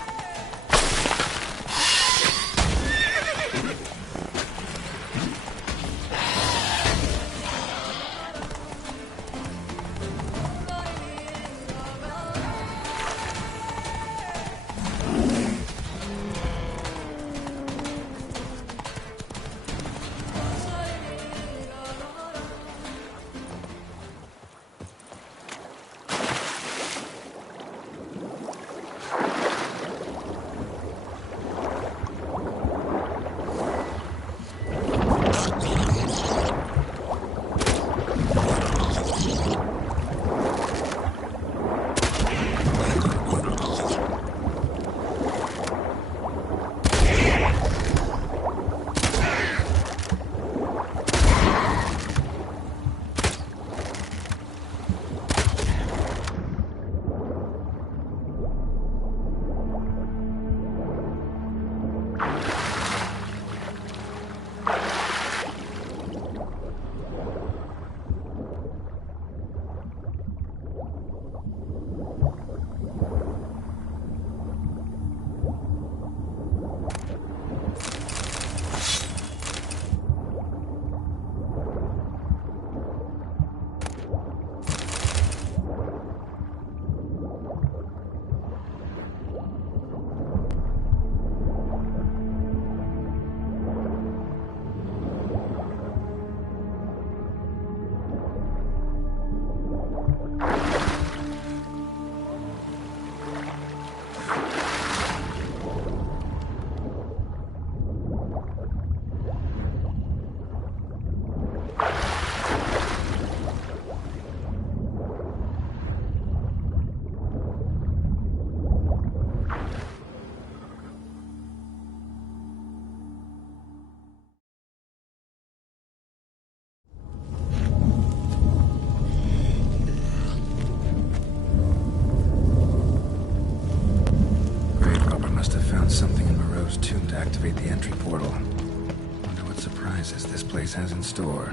Something in Moreau's tomb to activate the entry portal. Wonder what surprises this place has in store.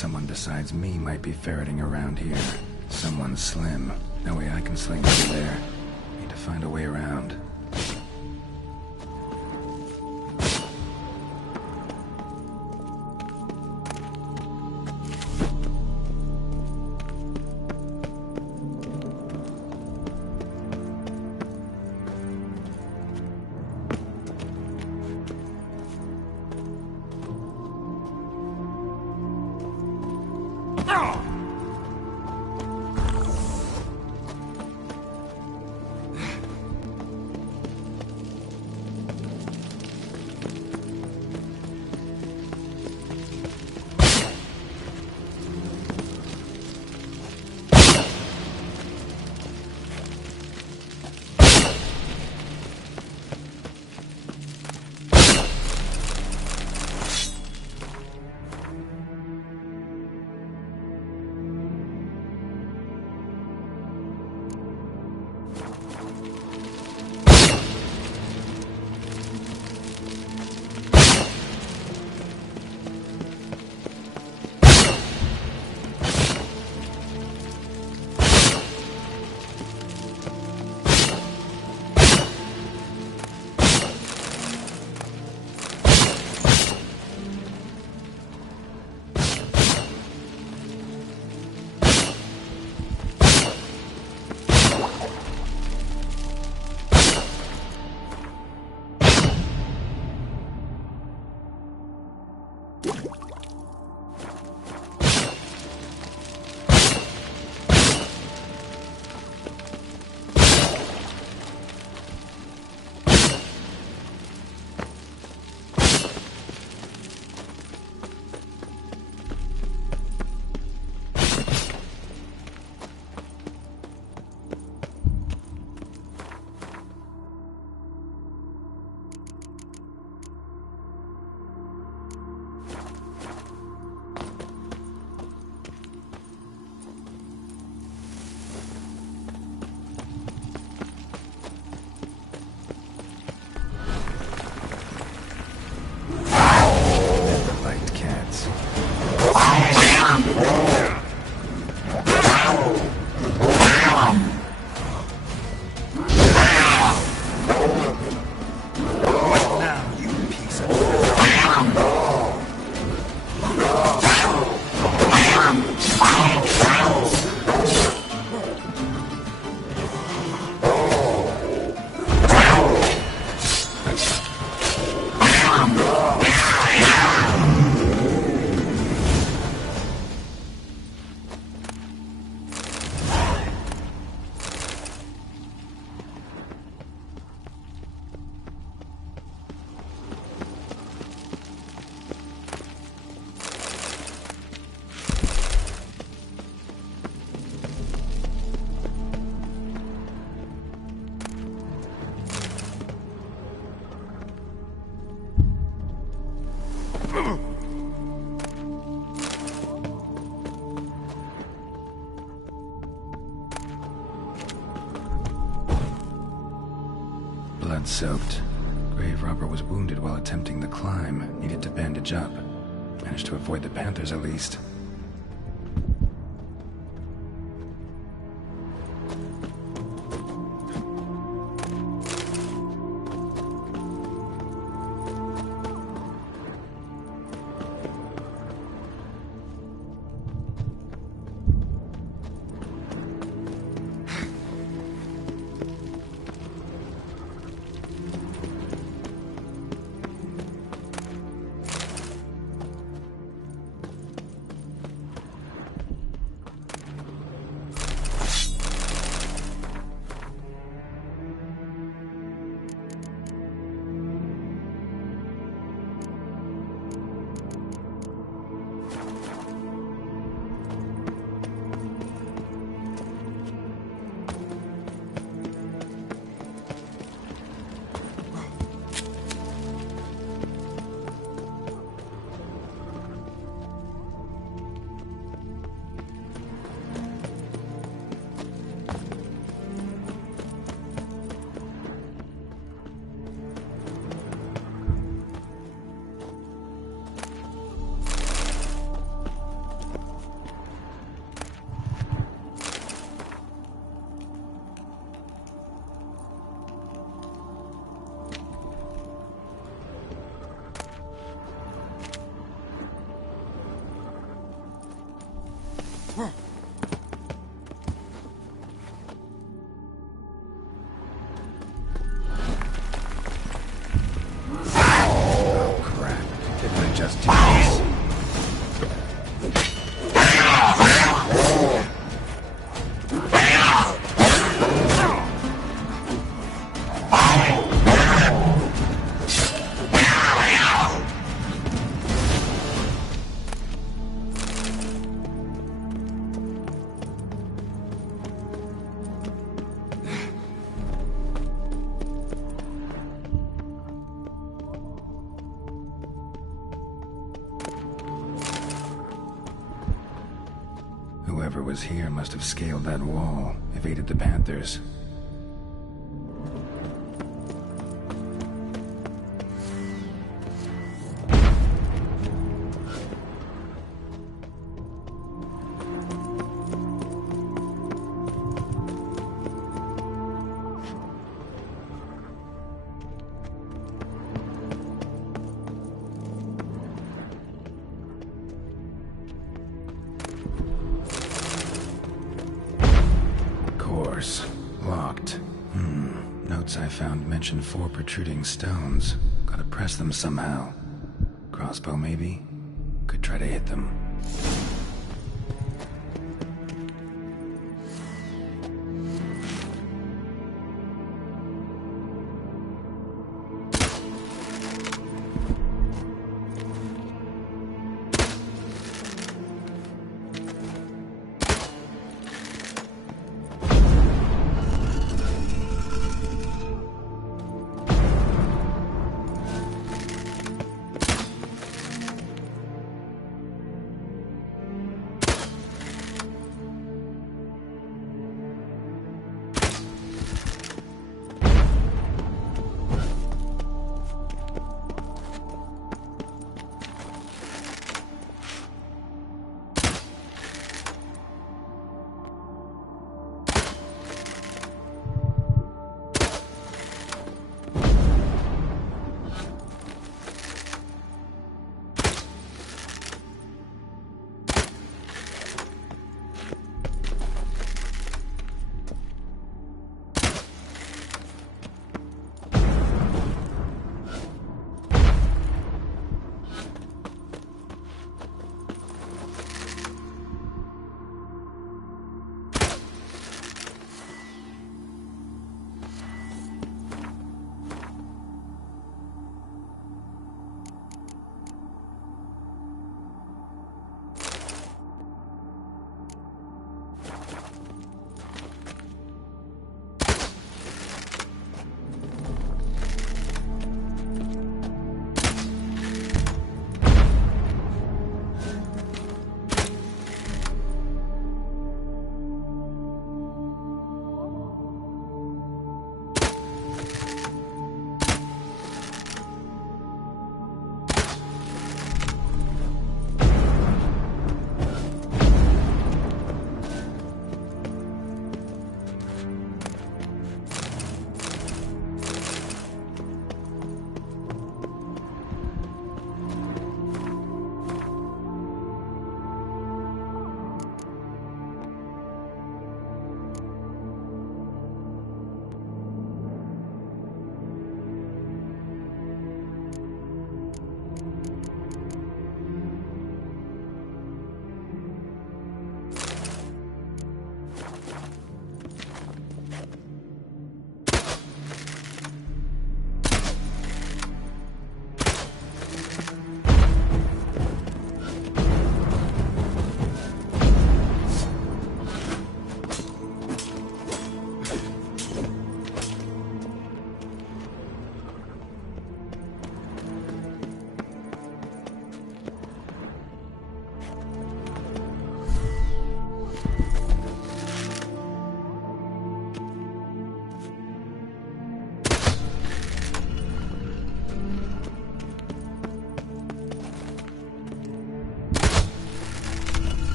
Someone besides me might be ferreting around here. Someone slim. No way I can sling through there. Need to find a way around. Blood-soaked. grave robber was wounded while attempting the climb. Needed to bandage up. Managed to avoid the Panthers at least. Whoever was here must have scaled that wall, evaded the Panthers. Locked. Notes I found mention 4 protruding stones. Gotta press them somehow. Crossbow, maybe? Could try to hit them.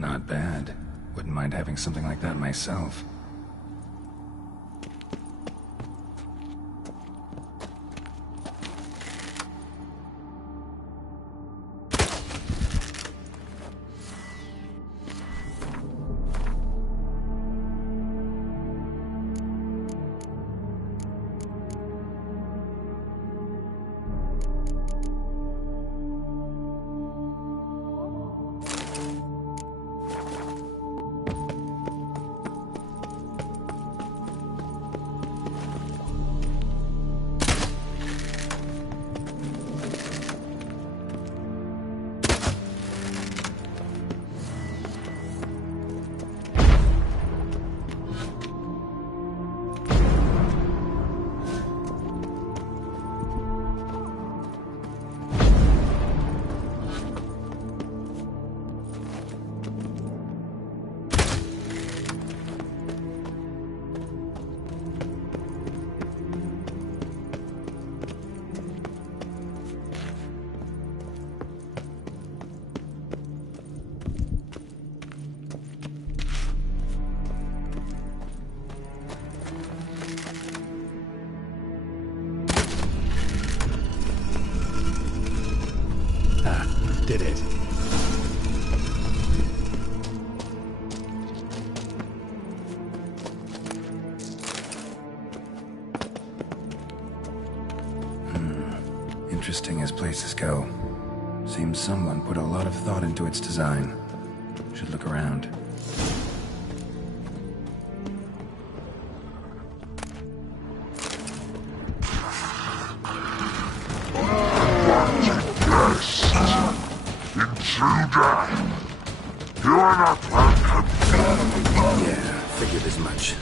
Not bad. Wouldn't mind having something like that myself. Did it. Interesting as places go. Seems someone put a lot of thought into its design. Should look around. Intruder! You are not welcome. Yeah, figured as much.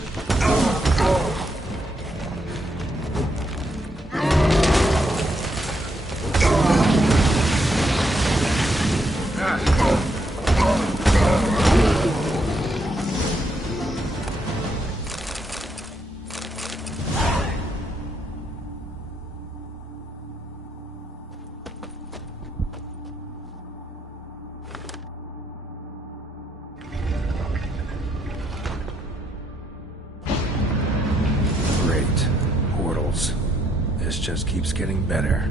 This just keeps getting better.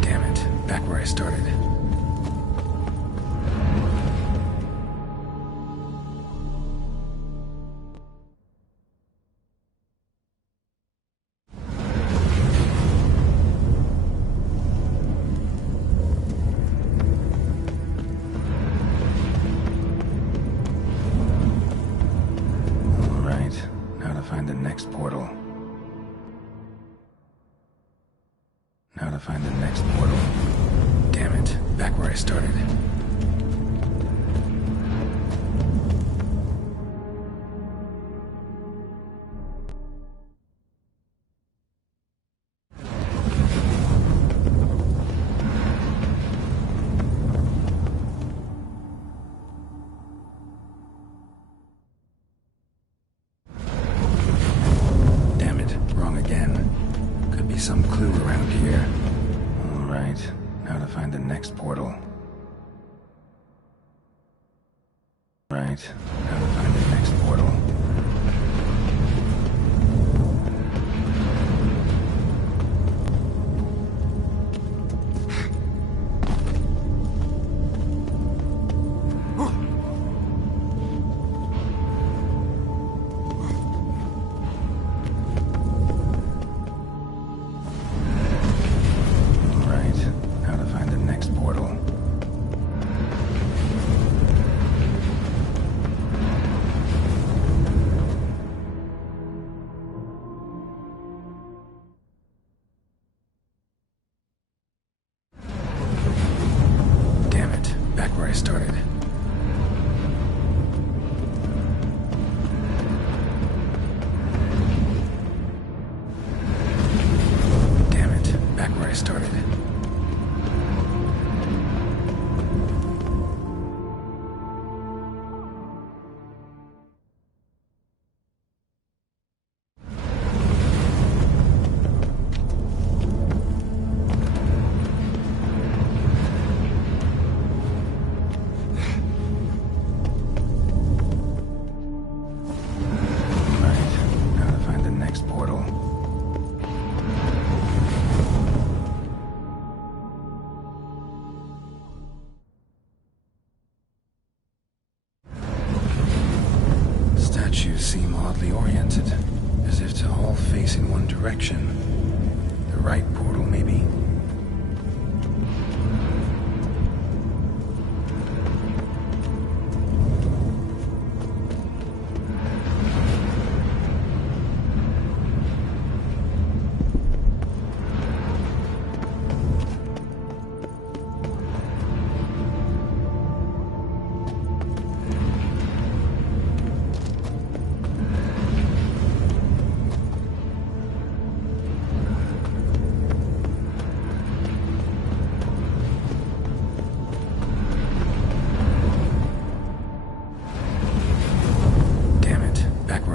Damn it, back where I started. Find the next portal. Now to find the next portal. Damn it, back where I started. Some clue around here. All right, now to find the next portal. Right, now to find the next portal. Where I started. Damn it, back where I started. Statues seem oddly oriented, as if to all face in one direction. The right portal, maybe?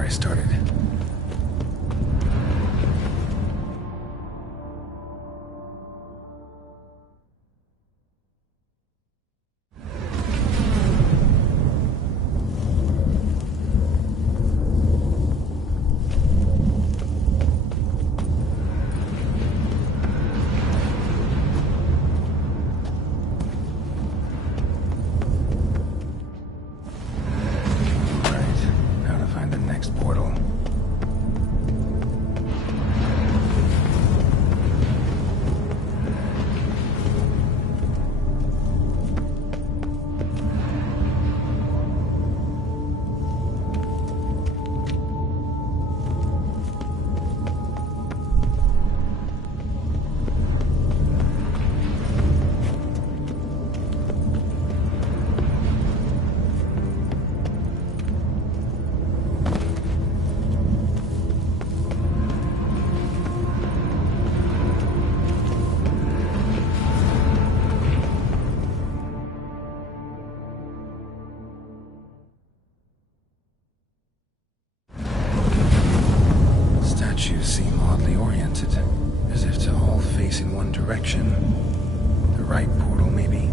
Started. Statues seem oddly oriented, as if to all face in one direction. The right portal, maybe?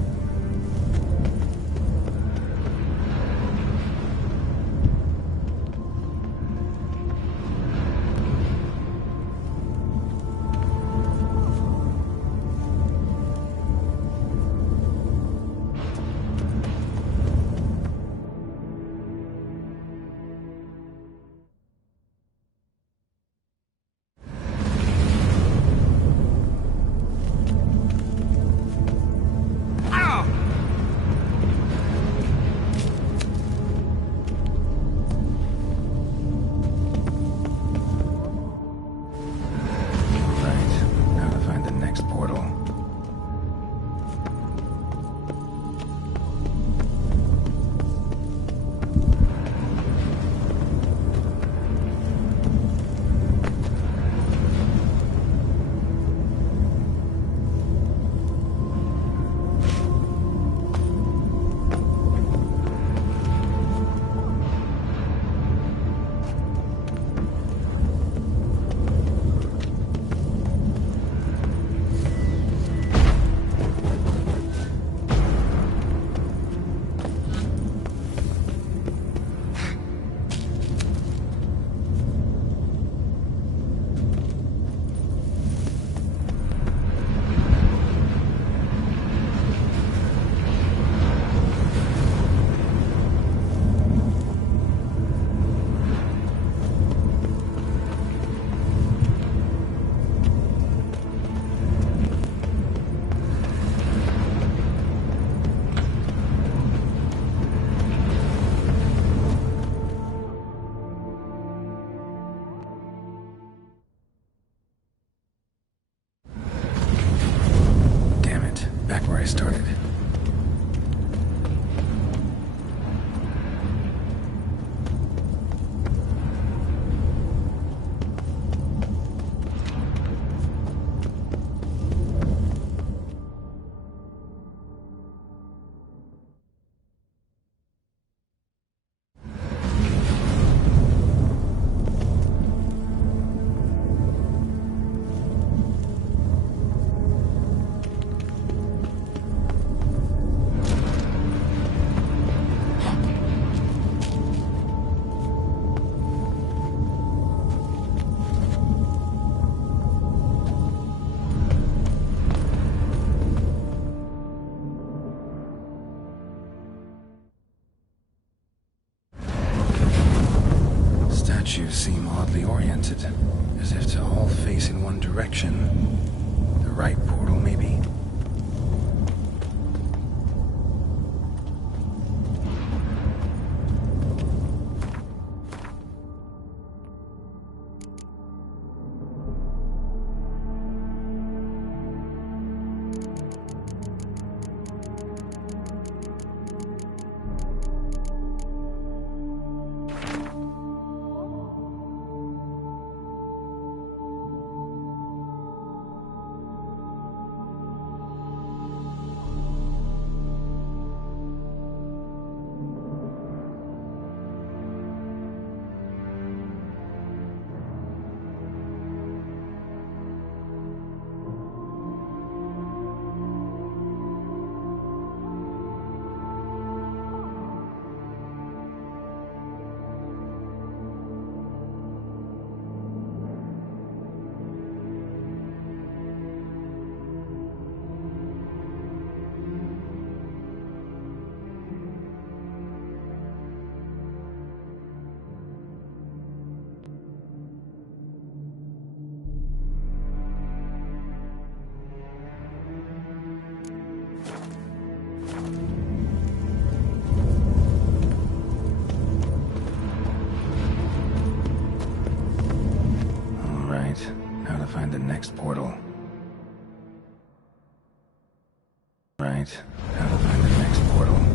statues seem oddly oriented, as if to all face in one direction. The right portal, maybe? Now to find the next portal. Right. Now to find the next portal.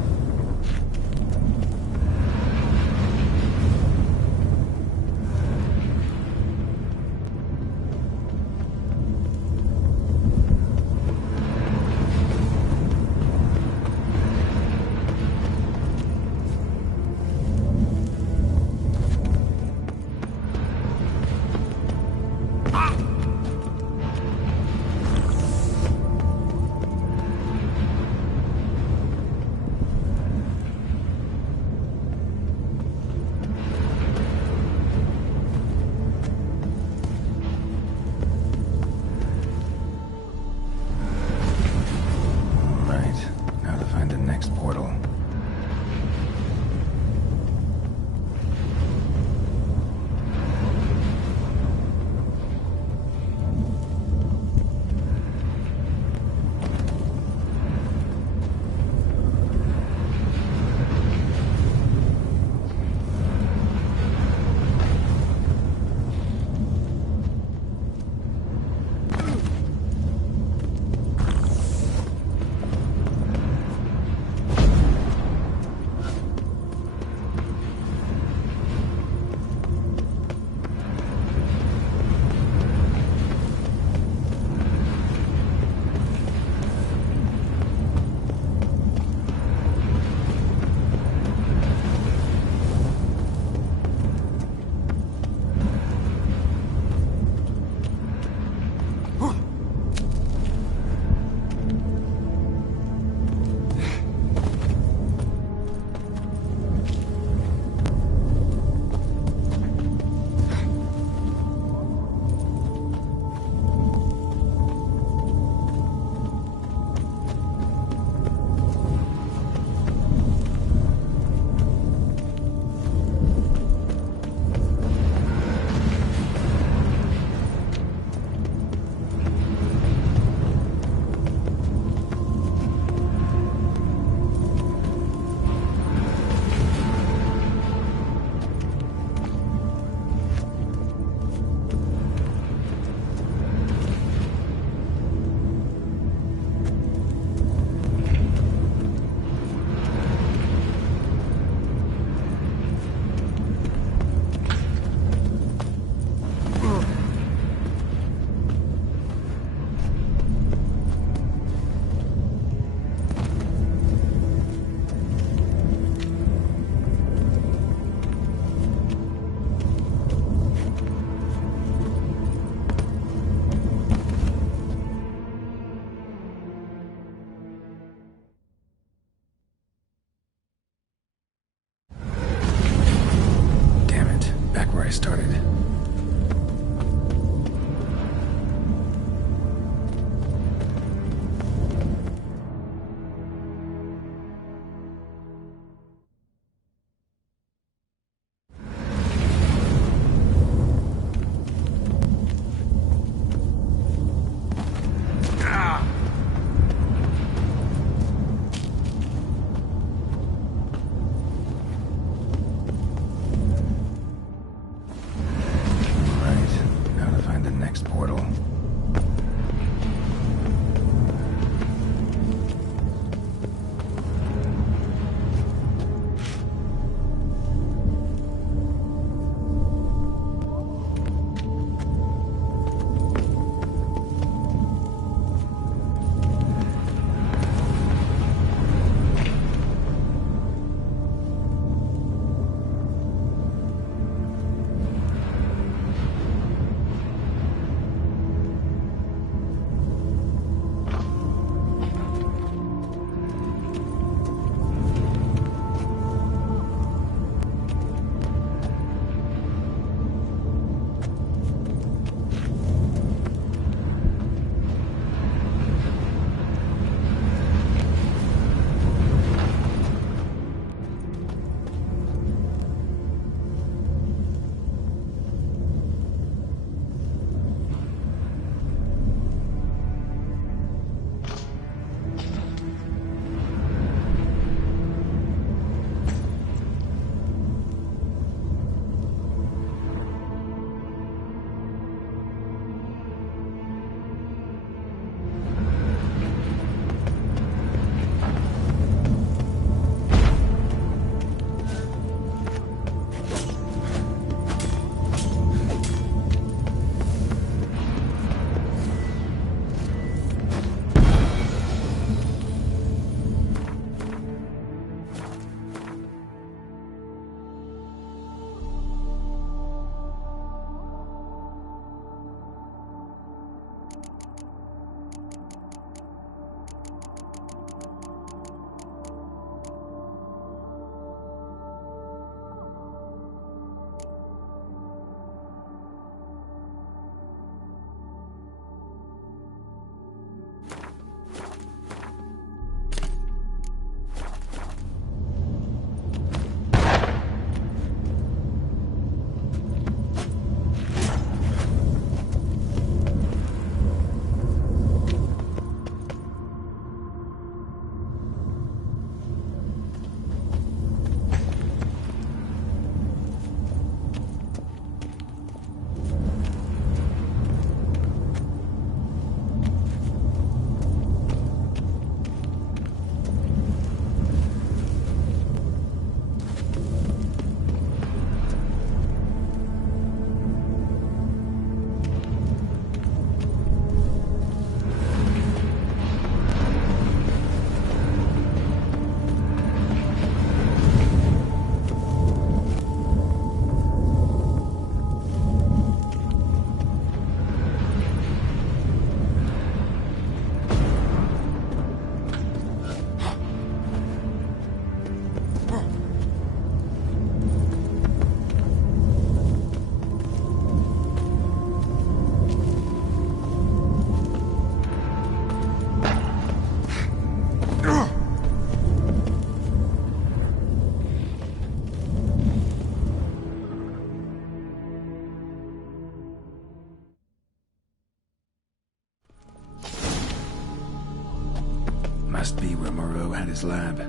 his lab.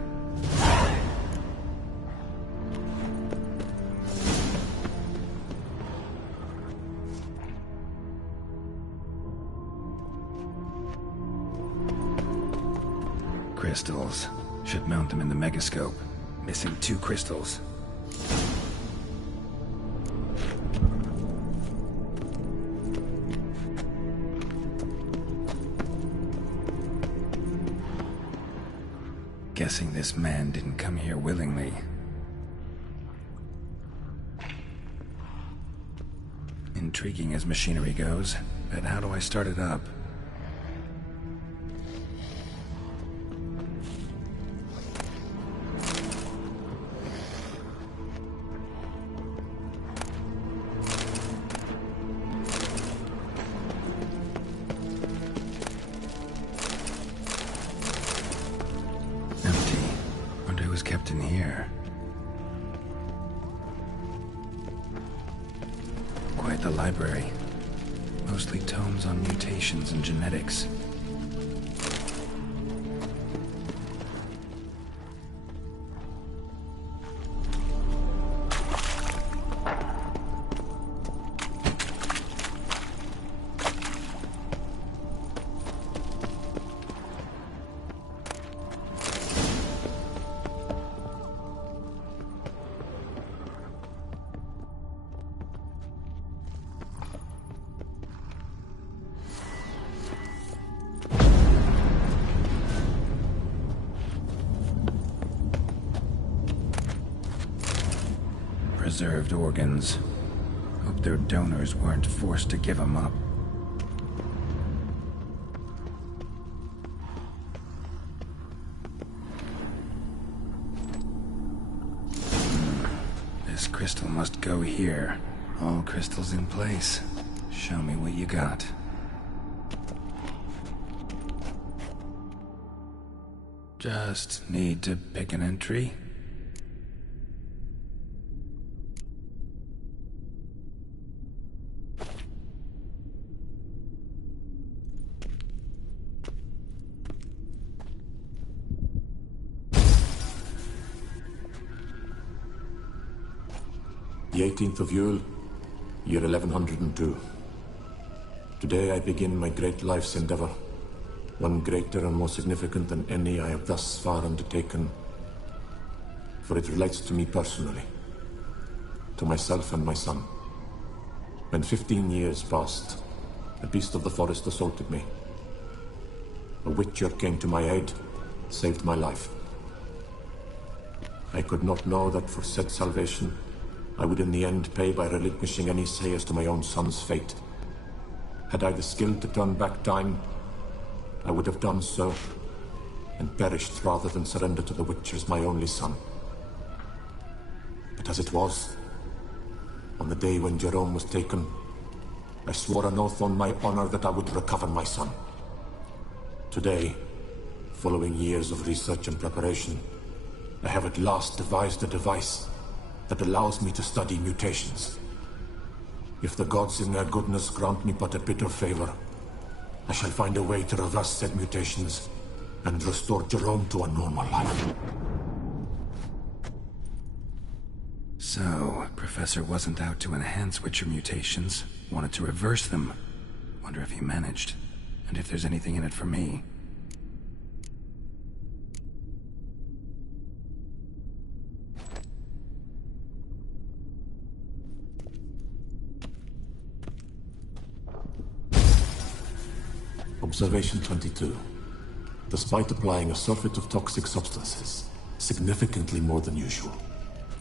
Crystals. Should mount them in the megascope. Missing 2 crystals. Guessing this man didn't come here willingly. Intriguing as machinery goes, but how do I start it up? Kept in here. Quite the library. Mostly tomes on mutations and genetics. Preserved organs. Hope their donors weren't forced to give them up. This crystal must go here. All crystals in place. Show me what you got. Just need to pick an entry. The 18th of Yule, year 1102. Today I begin my great life's endeavor, one greater and more significant than any I have thus far undertaken, for it relates to me personally, to myself and my son. When 15 years passed, a beast of the forest assaulted me. A witcher came to my aid, saved my life. I could not know that for said salvation, I would in the end pay by relinquishing any say as to my own son's fate. Had I the skill to turn back time, I would have done so, and perished rather than surrender to the Witchers my only son. But as it was, on the day when Jerome was taken, I swore an oath on my honor that I would recover my son. Today, following years of research and preparation, I have at last devised a device that allows me to study mutations. If the gods in their goodness grant me but a bit of favor, I shall find a way to reverse said mutations and restore Jerome to a normal life. So, Professor wasn't out to enhance Witcher mutations, wanted to reverse them. Wonder if he managed, and if there's anything in it for me. Observation 22. Despite applying a surfeit of toxic substances, significantly more than usual,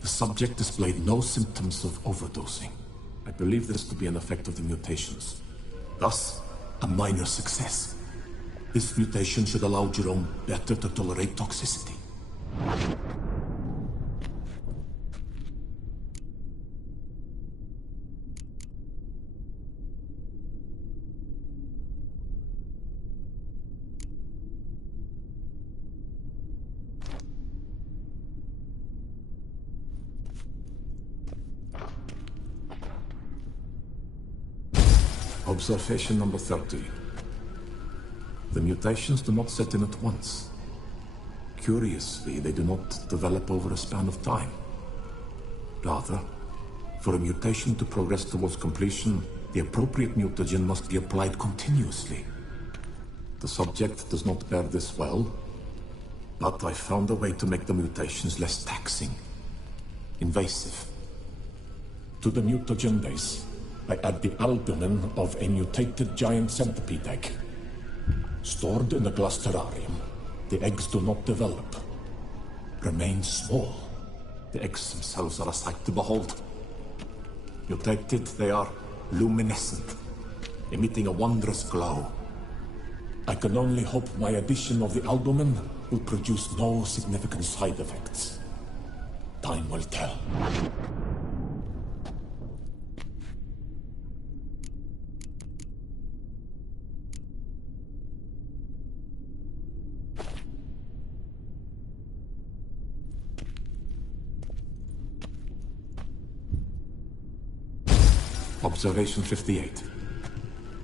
the subject displayed no symptoms of overdosing. I believe this to be an effect of the mutations. Thus, a minor success. This mutation should allow Jerome better to tolerate toxicity. Observation number 30. The mutations do not set in at once. Curiously, they do not develop over a span of time. Rather, for a mutation to progress towards completion, the appropriate mutagen must be applied continuously. The subject does not bear this well, but I found a way to make the mutations less taxing, invasive. To the mutagen base, I add the albumin of a mutated giant centipede egg. Stored in a glass terrarium, the eggs do not develop, remain small. The eggs themselves are a sight to behold. Mutated, they are luminescent, emitting a wondrous glow. I can only hope my addition of the albumin will produce no significant side effects. Time will tell. Observation 58.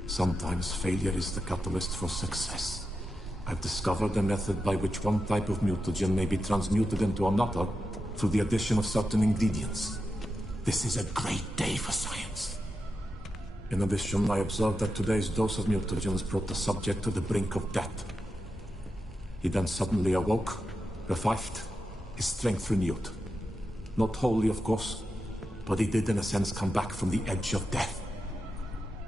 Sometimes failure is the catalyst for success. I've discovered a method by which one type of mutagen may be transmuted into another through the addition of certain ingredients. This is a great day for science. In addition, I observed that today's dose of mutagens brought the subject to the brink of death. He then suddenly awoke, revived, his strength renewed. Not wholly, of course, but he did in a sense come back from the edge of death.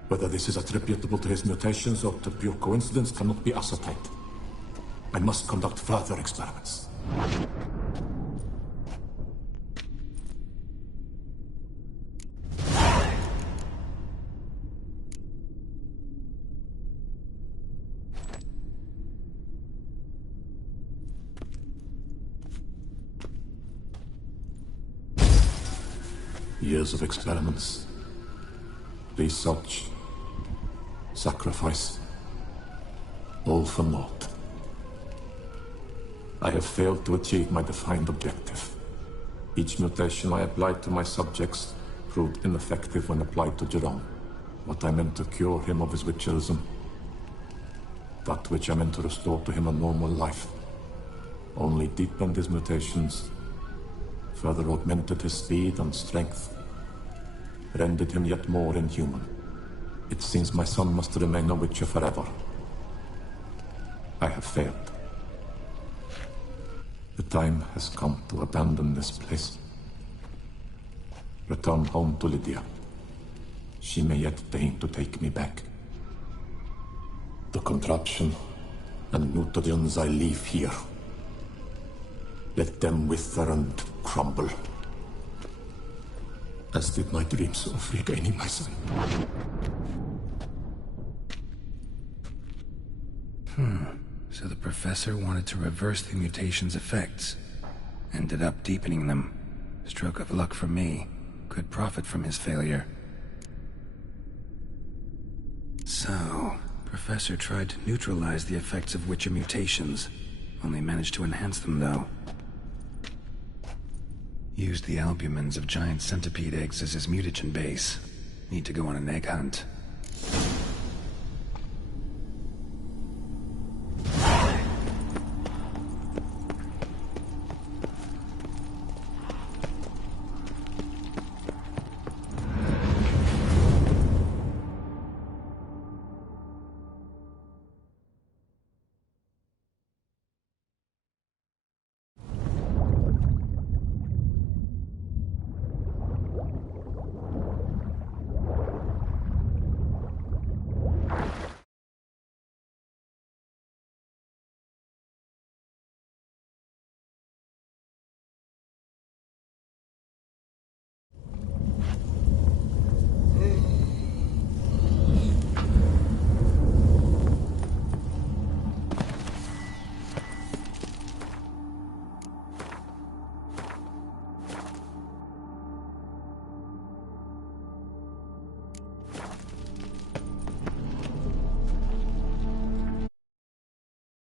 Whether this is attributable to his mutations or to pure coincidence cannot be ascertained. I must conduct further experiments. Years of experiments, research, sacrifice, all for naught. I have failed to achieve my defined objective. Each mutation I applied to my subjects proved ineffective when applied to Jerome. What I meant to cure him of his witcherism, that which I meant to restore to him a normal life, only deepened his mutations, further augmented his speed and strength, rendered him yet more inhuman. It seems my son must remain a witcher forever. I have failed. The time has come to abandon this place. Return home to Lydia. She may yet deign to take me back. The contraption and mutagens I leave here. Let them wither and crumble, as did my dreams of regaining my son. So the professor wanted to reverse the mutation's effects. Ended up deepening them. Stroke of luck for me. Could profit from his failure. So, Professor tried to neutralize the effects of Witcher mutations. Only managed to enhance them, though. Used the albumins of giant centipede eggs as his mutagen base. Need to go on an egg hunt.